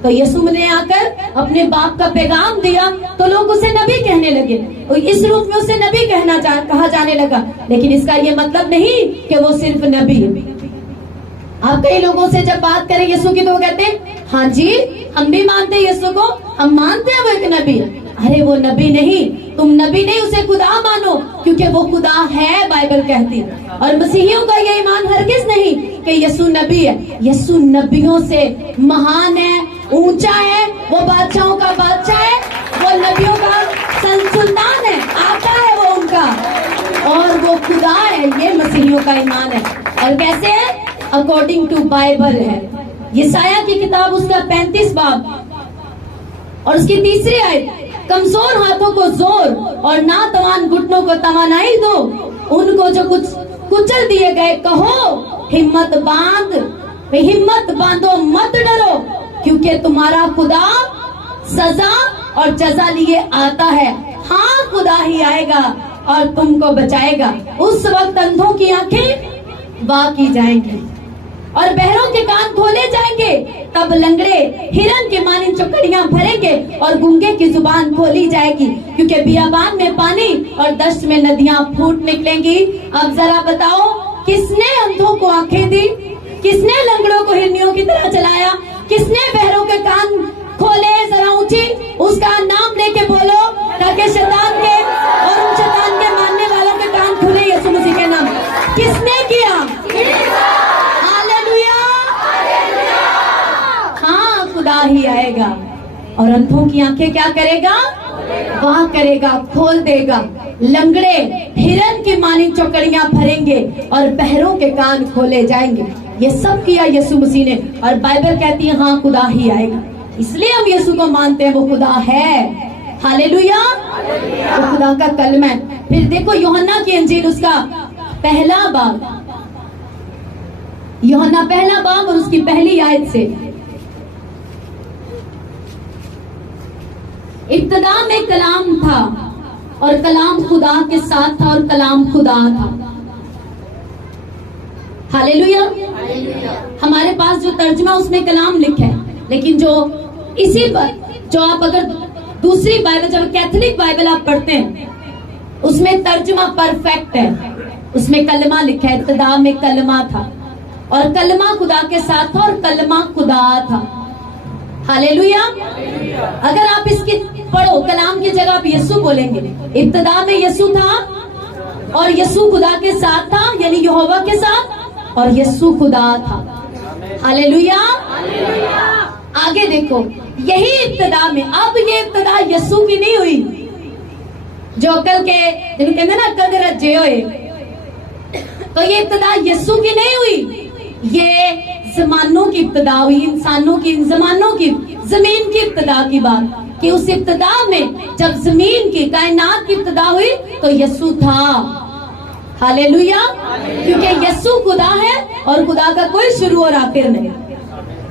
तो यीशु ने आकर अपने बाप का पैगाम दिया तो लोग उसे नबी कहने लगे, और इस रूप में उसे नबी कहा जाने लगा। लेकिन इसका ये मतलब नहीं कि वो सिर्फ नबी है। आप कई लोगों से जब बात करें यीशु की तो वो कहते हैं हाँ जी हम भी मानते हैं यीशु को, हम मानते हैं वो एक नबी है। अरे वो नबी नहीं, तुम नबी नहीं, उसे खुदा मानो, क्योंकि वो खुदा है, बाइबल कहती है। और मसीहियों का ये ईमान हरगिज नहीं कि यीशु नबी है। यीशु नबियों से महान है, ऊंचा है, वो बादशाहों का बादशाह है, वो नबियों का सुल्तान है, आका है वो उनका, और वो खुदा है। ये मसीहियों का ईमान है। और कैसे है? अकॉर्डिंग टू बाइबल है। यशायाह की किताब उसका 35 बाब और उसकी 3री आयत, कमजोर हाथों को जोर और नातवान घुटनों को तवानाई दो, उनको जो कुछ कुचल दिए गए, कहो हिम्मत बांधो, मत डरो, क्योंकि तुम्हारा खुदा सजा और जजा लिए आता है। हाँ, खुदा ही आएगा और तुमको बचाएगा। उस वक्त अंधों की आंखें वाह की जाएंगी और बहरों के कान खोले जाएंगे। तब लंगड़े हिरन के मानी चौकड़ियां भरेंगे और गूंगे की जुबान खोली जाएगी, क्योंकि बियाबान में पानी और दश्त में नदियां फूट निकलेंगी। अब जरा बताओ, किसने अंधों को आंखें दी? किसने लंगड़ों को हिरनियों की तरह चलाया? किसने बहरों के कान खोले? जरा ऊंची उसका नाम लेके बोलो, ताकि शैतान के और उन शैतान के मानने वालों के कान खुले यीशु मसीह के नाम। किसने किया? हालेलुया। हाँ, खुदा ही आएगा और अंधों की आंखें क्या करेगा? वाह करेगा, खोल देगा। लंगड़े हिरन की मानी चौकड़ियां भरेंगे और बहरों के कान खोले जाएंगे। ये सब किया यीशु मसीह ने, और बाइबल कहती है हाँ, खुदा ही आएगा। इसलिए हम यीशु को मानते हैं, वो खुदा है। हालेलुया, वो खुदा का कलमा है। फिर देखो यूहन्ना की इंजील, उसका पहला बाब, यूहन्ना पहला बाब और उसकी पहली आयत से, इब्तिदा में कलाम था और कलाम खुदा के साथ था और कलाम खुदा था। हालेलुया। हमारे पास जो तर्जुमा उसमें कलाम लिखा है, लेकिन जो इसी पर जो आप अगर दूसरी बाइबल, जब कैथोलिक बाइबल आप पढ़ते हैं, उसमें तर्जुमा परफेक्ट है। उसमें कलमा लिखा है, इब्तिदा में कलमा था और कलमा खुदा के साथ था और कलमा खुदा था। हालेलुया। अगर आप इसकी पढ़ो, कलाम की जगह आप यीशु बोलेंगे। इब्तिदा में यीशु था और यीशु खुदा के साथ था, यानी यहोवा के साथ, और यीशु खुदा था। हालेलुया। आगे देखो, यही इब्तिदा में, अब ये इब्तिदा यीशु की नहीं हुई, जो अकल के जिनको कहते हैं ना अकल के रज्जे होए, तो ये इब्तिदा यीशु की नहीं हुई, ये जमानों की इब्तिदा हुई, इंसानों की, जमानों की, जमीन की इब्तिदा की बात, कि उस इब्तिदा में जब जमीन की, कायनात की इब्तिदा हुई तो यीशु था। हालेलुया। क्योंकि यीशु खुदा है और खुदा का कोई शुरू और आखिर नहीं।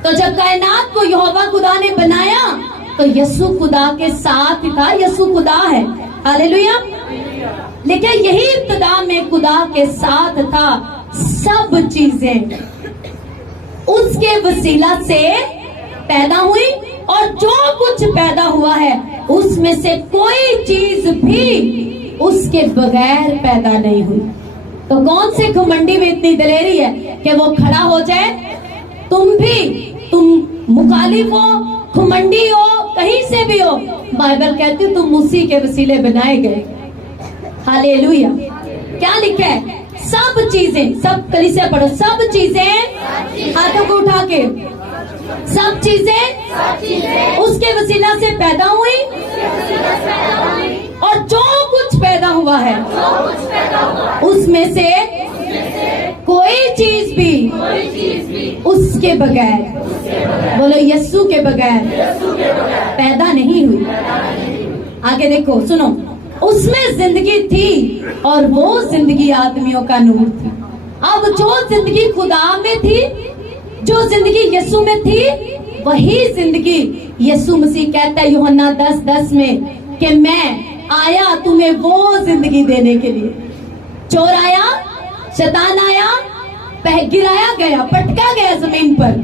तो जब कायनात को यहोवा खुदा ने बनाया तो यीशु खुदा के साथ ही था, यीशु खुदा है। हालेलुया। लेकिन यही इब्तिदा में खुदा के साथ था। सब चीजें उसके वसीला से पैदा हुई और जो कुछ पैदा हुआ है उसमें से कोई चीज भी उसके बगैर पैदा नहीं हुई। तो कौन से घमंडी में इतनी दलेरी है कि वो खड़ा हो जाए? तुम मुखालिफ हो, घमंडी हो, कहीं से भी हो, बाइबल कहती है तुम उसी के वसीले बनाए गए। हालेलुया। क्या लिखा है? सब चीजें, सब कलीसिया पढ़ो, सब चीजें, हाथों को उठा के, सब चीजें उसके वसीला से पैदा हुई और जो कुछ पैदा हुआ है उसमें से कोई चीज भी उसके बगैर, बोलो यीशु के बगैर पैदा नहीं हुई। आगे देखो, सुनो, उसमें जिंदगी थी और वो जिंदगी आदमियों का नूर थी। अब जो जिंदगी खुदा में थी, जो जिंदगी यीशु में थी, वही जिंदगी यीशु मसीह कहता है यूहन्ना 10:10 में कि मैं आया तुम्हें वो जिंदगी देने के लिए। चोर आया, शैतान आया, गिराया गया, पटका गया जमीन पर,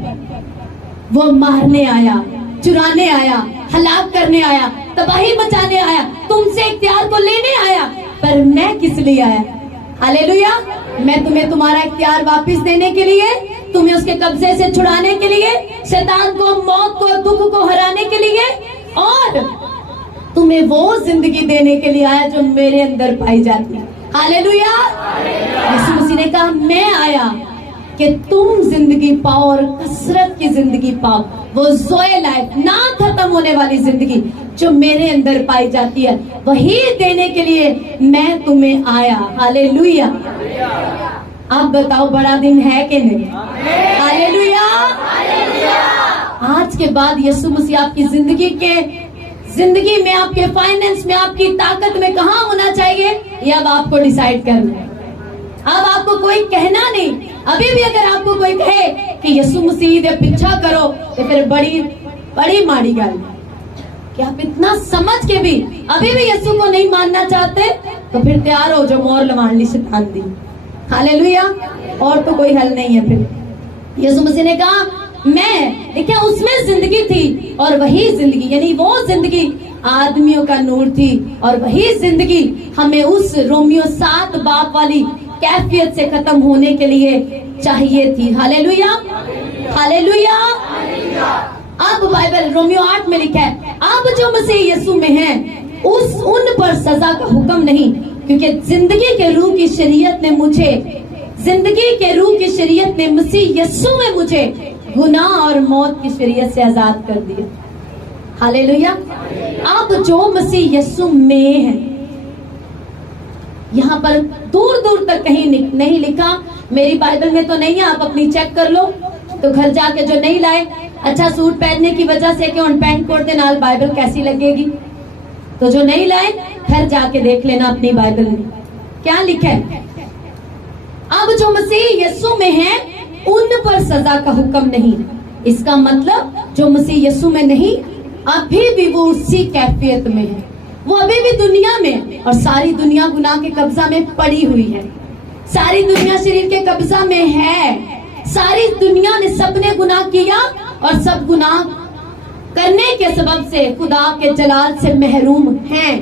वो मारने आया, चुराने आया, हलाक करने आया, तबाही मचाने आया, तुमसे इख्तियार को लेने आया, पर मैं किस लिए आया? हालेलुया। मैं तुम्हें तुम्हारा इख्तियार वापस देने के लिए, तुम्हें उसके कब्जे से छुड़ाने के लिए, शैतान को, मौत को, दुख को हराने के लिए, और तुम्हें वो जिंदगी देने के लिए आया जो मेरे अंदर पाई जाती है। हालेलुया। यीशु मसीह ने कहा मैं आया कि तुम जिंदगी पाओ और कसरत की जिंदगी पाओ, वो ज़ोए लाइफ, ना खत्म होने वाली जिंदगी जो मेरे अंदर पाई जाती है, वही देने के लिए मैं तुम्हें आया। हालेलुया। आप बताओ बड़ा दिन है कि नहीं? हालेलुया। आज के बाद यीशु मसीह आपकी जिंदगी में, आपके फाइनेंस में, आपकी ताकत में कहाँ होना चाहिए, ये अब आपको डिसाइड करना है। اب آپ کو کوئی کہنا نہیں. ابھی بھی اگر آپ کو کوئی کہے کہ یسوع مسیح دے پیچھا کرو تو پھر بڑی ماڑی گل کہ آپ اتنا سمجھ کے بھی ابھی بھی یسوع کو نہیں ماننا چاہتے تو پھر تیار ہو جو مور لوان لی شیطان دی. ہاللیلویا. اور تو کوئی حل نہیں ہے. پھر یسوع مسیح نے کہا میں دیکھیں اس میں زندگی تھی اور وہی زندگی یعنی وہ زندگی آدمیوں کا نور تھی اور وہی زندگی ہمیں اس رومیو 7 باب والی کیفیت سے ختم ہونے کے لیے چاہیے تھی. ہاللیلویا ہاللیلویا. اب بائبل رومیو 8 میں لکھا ہے اب جو مسیح یسوع میں ہیں ان پر سزا کا حکم نہیں کیونکہ زندگی کے روح کی شریعت نے مسیح یسوع میں مجھے گناہ اور موت کی شریعت سے آزاد کر دیا. ہاللیلویا. اب جو مسیح یسوع میں ہیں یہاں پر دور تک کہیں نہیں لکھا, میری بائبل میں تو نہیں ہے, آپ اپنی چیک کر لو. تو گھر جا کے جو نہیں لائے اچھا سوٹ پہننے کی وجہ سے کہ ان پینٹ کوٹ دے نال بائبل کیسی لگے گی, تو جو نہیں لائے گھر جا کے دیکھ لینا اپنی بائبل میں کیا لکھا ہے. اب جو مسیح یسوع میں ہیں ان پر سزا کا حکم نہیں. اس کا مطلب جو مسیح یسوع میں نہیں ابھی بھی وہ اسی کیفیت میں ہے, وہ ابھی بھی دنیا میں, اور ساری دنیا گناہ کے قبضہ میں پڑی ہوئی ہے. ساری دنیا شریر کے قبضہ میں ہے. ساری دنیا نے سب نے گناہ کیا اور سب گناہ کرنے کے سبب سے خدا کے جلال سے محروم ہیں.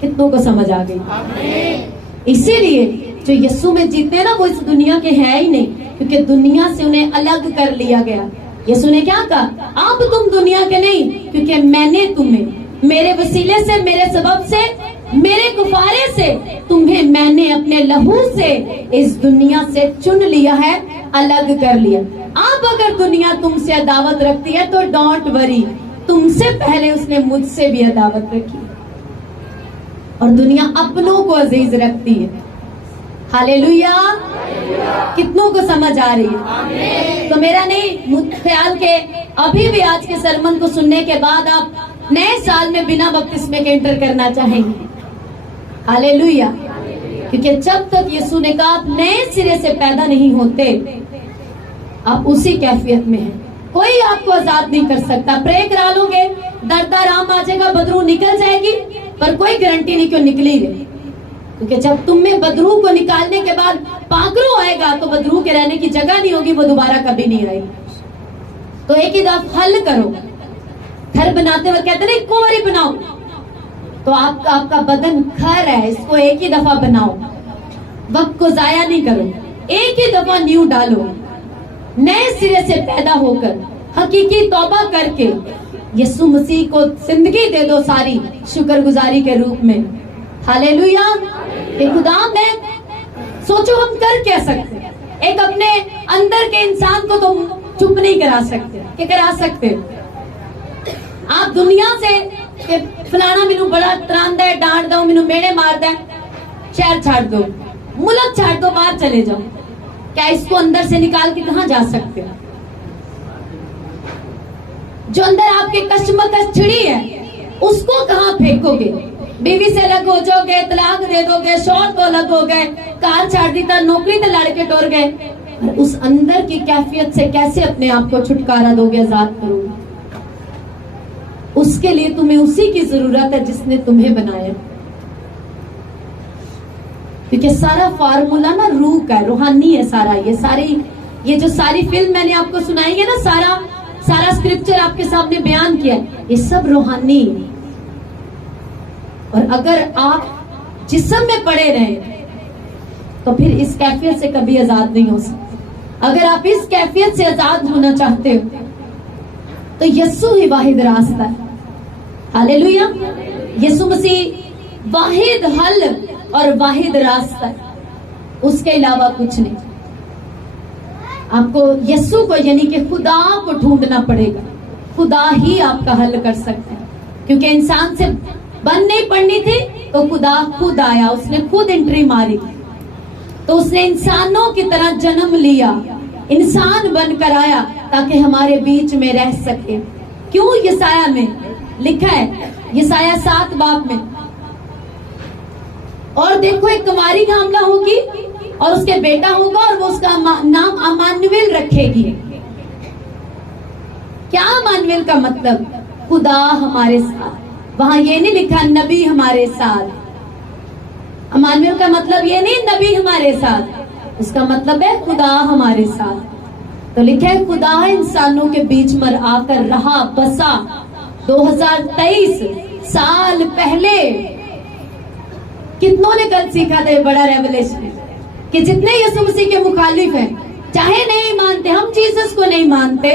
کتنوں کو سمجھ آ گئی؟ اسی لیے جو یسوع میں جیتے ہیں نا وہ اس دنیا کے ہے ہی نہیں, کیونکہ دنیا سے انہیں الگ کر لیا گیا. یسوع نے کیا کہا اب تم دنیا کے نہیں کیونکہ میں نے تمہیں میرے وسیلے سے, میرے سبب سے, میرے کفارے سے تمہیں میں نے اپنے لہو سے اس دنیا سے چن لیا ہے, الگ کر لیا. اب اگر دنیا تم سے عداوت رکھتی ہے تو ڈونٹ وری, تم سے پہلے اس نے مجھ سے بھی عداوت رکھی, اور دنیا اپنوں کو عزیز رکھتی ہے. ہاللیلویا. کتنوں کو سمجھ آ رہی ہے؟ تو میرا نہیں خیال کہ ابھی بھی آج کے سرمن کو سننے کے بعد آپ نئے سال میں بنا بپتسمے کے انٹر کرنا چاہیں گے. ہاللیلویا. کیونکہ جب تک یسوع نے کہا آپ نئے سرے سے پیدا نہیں ہوتے آپ اسی کیفیت میں ہیں. کوئی آپ کو آزاد نہیں کر سکتا. پرے کرا لو گے درد آرام آ جائے گا, بدرو نکل جائے گی, پر کوئی گارنٹی نہیں کہ نکلی گئی, کیونکہ جب تم میں بدرو کو نکالنے کے بعد پاکرو آئے گا تو بدرو کے رہنے کی جگہ نہیں ہوگی, وہ دوبارہ کبھی نہیں آئے گی. تو ایک ہی دفعہ حل کرو. گھر بناتے ہوئے کہتے ہیں ایک باری بناؤ, تو آپ کا بدن گھر ہے, اس کو ایک ہی دفعہ بناؤ, وقت کو ضائع نہیں کرو, ایک ہی دفعہ نیو ڈالو, نئے سرے سے پیدا ہو کر حقیقی توبہ کر کے یسوع مسیح کو زندگی دے دو ساری شکر گزاری کے روپ میں. ہاللیلویا. کہ خدا میں سوچو ہم کر کیا سکتے, ایک اپنے اندر کے انسان کو تم چپ نہیں کرا سکتے کہ کرا سکتے. آپ دنیا سے کہ فلانا مینوں بڑا تراندا ہے, ڈانٹ دو, مینوں میڑے ماردا ہے, شہر چھاڑ دو, ملک چھاڑ دو, باہر چلے جاؤ, کیا اس کو اندر سے نکال کے کہاں جا سکتے؟ جو اندر آپ کے کشمکش چھڑی ہے اس کو کہاں پھینکو گے؟ بیوی سے الگ ہو جاؤ گے, طلاق دے دو گے, شوہر تو الگ ہو گئے, کار چھاڑ دی تھا, نوکری تو لڑ کے ٹور گئے, اس اندر کی کیفیت سے کیسے اپنے آپ کو چھٹکارا دو گے, آزاد کرو گے؟ اس کے لیے تمہیں اسی کی ضرورت ہے جس نے تمہیں بنایا, کیونکہ سارا فارمولا نا روح کا ہے, روحانی ہے سارا. یہ جو ساری فلم میں نے آپ کو سنائی ہے نا, سارا اسکرپچر آپ کے سامنے بیان کیا, یہ سب روحانی ہے. اور اگر آپ جسم میں پڑے رہیں تو پھر اس کیفیت سے کبھی آزاد نہیں ہو سکتے. اگر آپ اس کیفیت سے آزاد ہونا چاہتے ہو تو یسوع ہی واحد راستہ ہے. ہاللیلویا. یسوع مسیح واحد حل اور واحد راستہ ہے, اس کے علاوہ کچھ نہیں. آپ کو یسوع کو یعنی کہ خدا کو ڈھونڈنا پڑے گا. خدا ہی آپ کا حل کر سکتے ہیں, کیونکہ انسان سے بن نہیں پڑنی تھی تو خدا خود آیا, اس نے خود انٹری ماری, تو اس نے انسانوں کی طرح جنم لیا, انسان بن کر آیا تاکہ ہمارے بیچ میں رہ سکے. کیوں؟ یسایہ میں لکھا ہے, یسایہ 7 باب میں, اور دیکھو ایک کماری حاملہ ہوگی, اور اس کے بیٹا ہوگا اور وہ اس کا نام امانویل رکھے گی. کیا امانویل کا مطلب؟ خدا ہمارے ساتھ. وہاں یہ نہیں لکھا نبی ہمارے ساتھ. امانویل کا مطلب یہ نہیں نبی ہمارے ساتھ, اس کا مطلب ہے خدا ہمارے ساتھ. تو لکھا ہے خدا انسانوں کے بیچ میں آ کر رہا بسا 2023 سال پہلے. کتنوں نے کل سیکھا تھا یہ بڑا ریولیشن کہ جتنے یسوع مسیح کے مخالف ہیں, چاہے نہیں مانتے, ہم جیسس کو نہیں مانتے,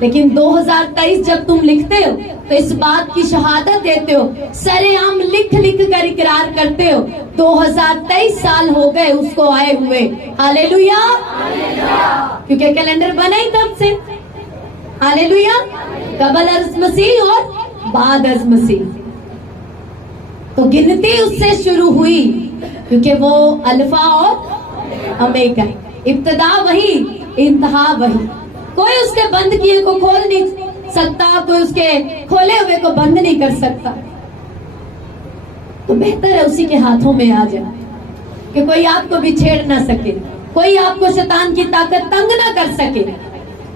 لیکن 2023 جب تم لکھتے ہو تو اس بات کی شہادت دیتے ہو, سرے عام لکھ لکھ کر اقرار کرتے ہو 2023 سال ہو گئے اس کو آئے ہوئے. ہاللیلویا, کیونکہ کیلنڈر بنا ہی تب سے. ہاللیلویا, قبل از مسیح اور بعد از مسیح. تو گنتی اس سے شروع ہوئی کیونکہ وہ الفا اور اومیگا, ابتدا وہی انتہا وہی. کوئی اس کے بند کیے کو کھول نہیں سکتا, کوئی اس کے کھولے ہوئے کو بند نہیں کر سکتا. تو بہتر ہے اسی کے ہاتھوں میں آ جائے کہ کوئی آپ کو بھی چھیڑ نہ سکے, کوئی آپ کو شیطان کی طاقت تنگ نہ کر سکے,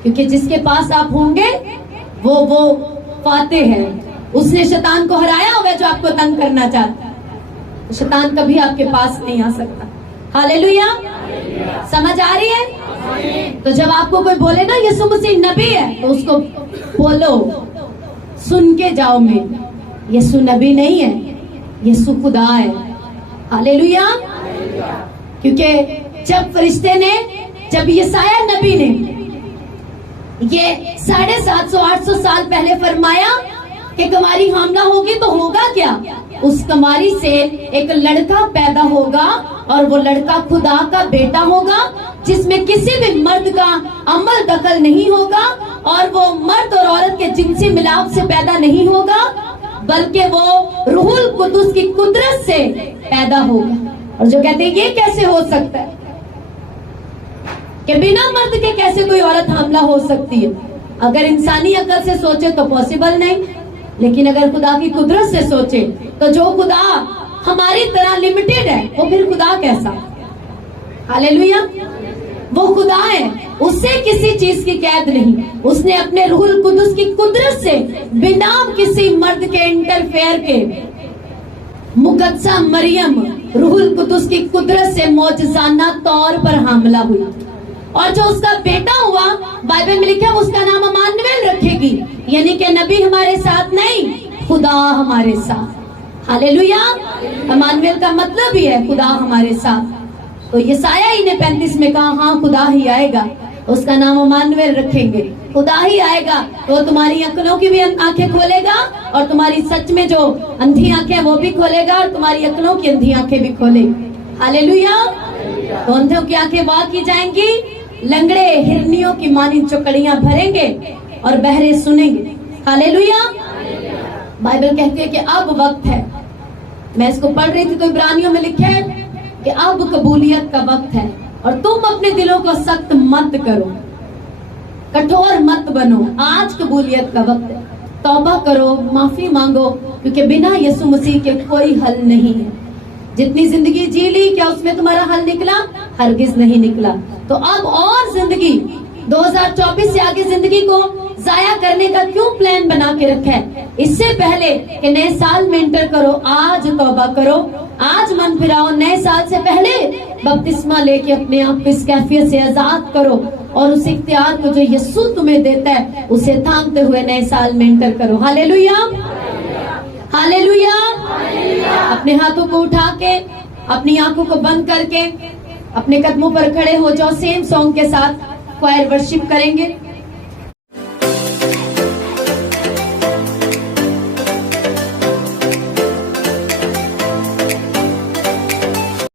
کیونکہ جس کے پاس آپ ہوں گے وہ فاتح ہے. اس نے شیطان کو ہرایا ہوا ہے جو آپ کو تنگ کرنا چاہتا ہے. شیطان کبھی آپ کے پاس نہیں آ سکتا. ہاللیلویا, سمجھ آ رہی ہے؟ تو جب آپ کو کوئی بولے نا یسوع مسیح نبی ہے تو اس کو بولو, سن کے جاؤ, میں یسوع نبی نہیں ہے, یسوع خدا ہے. ہاللیلویا, کیونکہ جب فرشتے نے, جب یسایہ نبی نے یہ 750-800 سال پہلے فرمایا کہ کماری حاملہ ہوگی تو ہوگا کیا, اس کماری سے ایک لڑکا پیدا ہوگا اور وہ لڑکا خدا کا بیٹا ہوگا جس میں کسی بھی مرد کا عمل دخل نہیں ہوگا, اور وہ مرد اور عورت کے جنسی ملاپ سے پیدا نہیں ہوگا, بلکہ وہ روح القدس کی قدرت سے پیدا ہوگا. اور جو کہتے ہیں یہ کیسے ہو سکتا ہے کہ بنا مرد کے کیسے کوئی عورت حاملہ ہو سکتی ہے؟ اگر انسانی عقل سے سوچے تو پاسبل نہیں, لیکن اگر خدا کی قدرت سے سوچے تو جو خدا ہماری طرح لمیٹڈ ہے وہ پھر خدا کیسا؟ ہاللیلویا, وہ خدا ہے, اس سے کسی چیز کی قید نہیں. اس نے اپنے روح القدس کی قدرت سے بنا کسی مرد کے انٹرفیئر کے مقدسہ مریم روح القدس کی قدرت سے معجزانہ طور پر حاملہ ہوئی, اور جو اس کا بیٹا ہوا بائبل میں لکھا ہے اس کا نام امانویل رکھے گی, یعنی کہ نبی ہمارے ساتھ نہیں, خدا ہمارے ساتھ. ہاللیلویا, امانویل کا مطلب ہی ہے خدا ہمارے ساتھ. تو یسایہ ہی نے 35 میں کہا ہاں خدا ہی آئے گا, اس کا نام امانویل رکھیں گے. خدا ہی آئے گا تو وہ تمہاری عقلوں کی بھی آنکھیں کھولے گا, اور تمہاری سچ میں جو اندھی آنکھیں وہ بھی کھولے گا, اور تمہاری عقلوں کی اندھی آنکھیں بھی کھولے گی. ہاللیلویا, تو اندھوں کی آنکھیں وا کی جائیں گی, لنگڑے ہرنیوں کی مانند چکڑیاں بھریں گے اور بہرے سنیں گے. ہاللیلویا, بائبل کہتی ہے کہ اب وقت ہے. میں اس کو پڑھ رہی تھی تو عبرانیوں میں لکھا ہے کہ اب قبولیت کا وقت ہے, اور تم اپنے دلوں کو سخت مت کرو, کٹھور مت بنو. آج قبولیت کا وقت ہے, توبہ کرو, معافی مانگو, کیونکہ بنا یسوع مسیح کے کوئی حل نہیں ہے. جتنی زندگی جی لی کیا اس میں تمہارا حل نکلا؟ ہرگز نہیں نکلا. تو اب اور زندگی 2024 سے آگے زندگی کو ضائع کرنے کا کیوں پلان بنا کے رکھا ہے؟ اس سے پہلے کہ نئے سال میں انٹر کرو, آج توبہ کرو, آج من پھراؤ, نئے سال سے پہلے بپتسمہ لے کے اپنے آپ کو اس کیفیت سے آزاد کرو, اور اس اختیار کو جو یسوع تمہیں دیتا ہے اسے تھامتے ہوئے نئے سال میں انٹر کرو. ہاللیلویا, ہاللیلویا. اپنے ہاتھوں کو اٹھا کے, اپنی آنکھوں کو بند کر کے اپنے قدموں پر کھڑے ہو جاؤ. سیم سانگ کے ساتھ کوائر ورشپ کریں گے.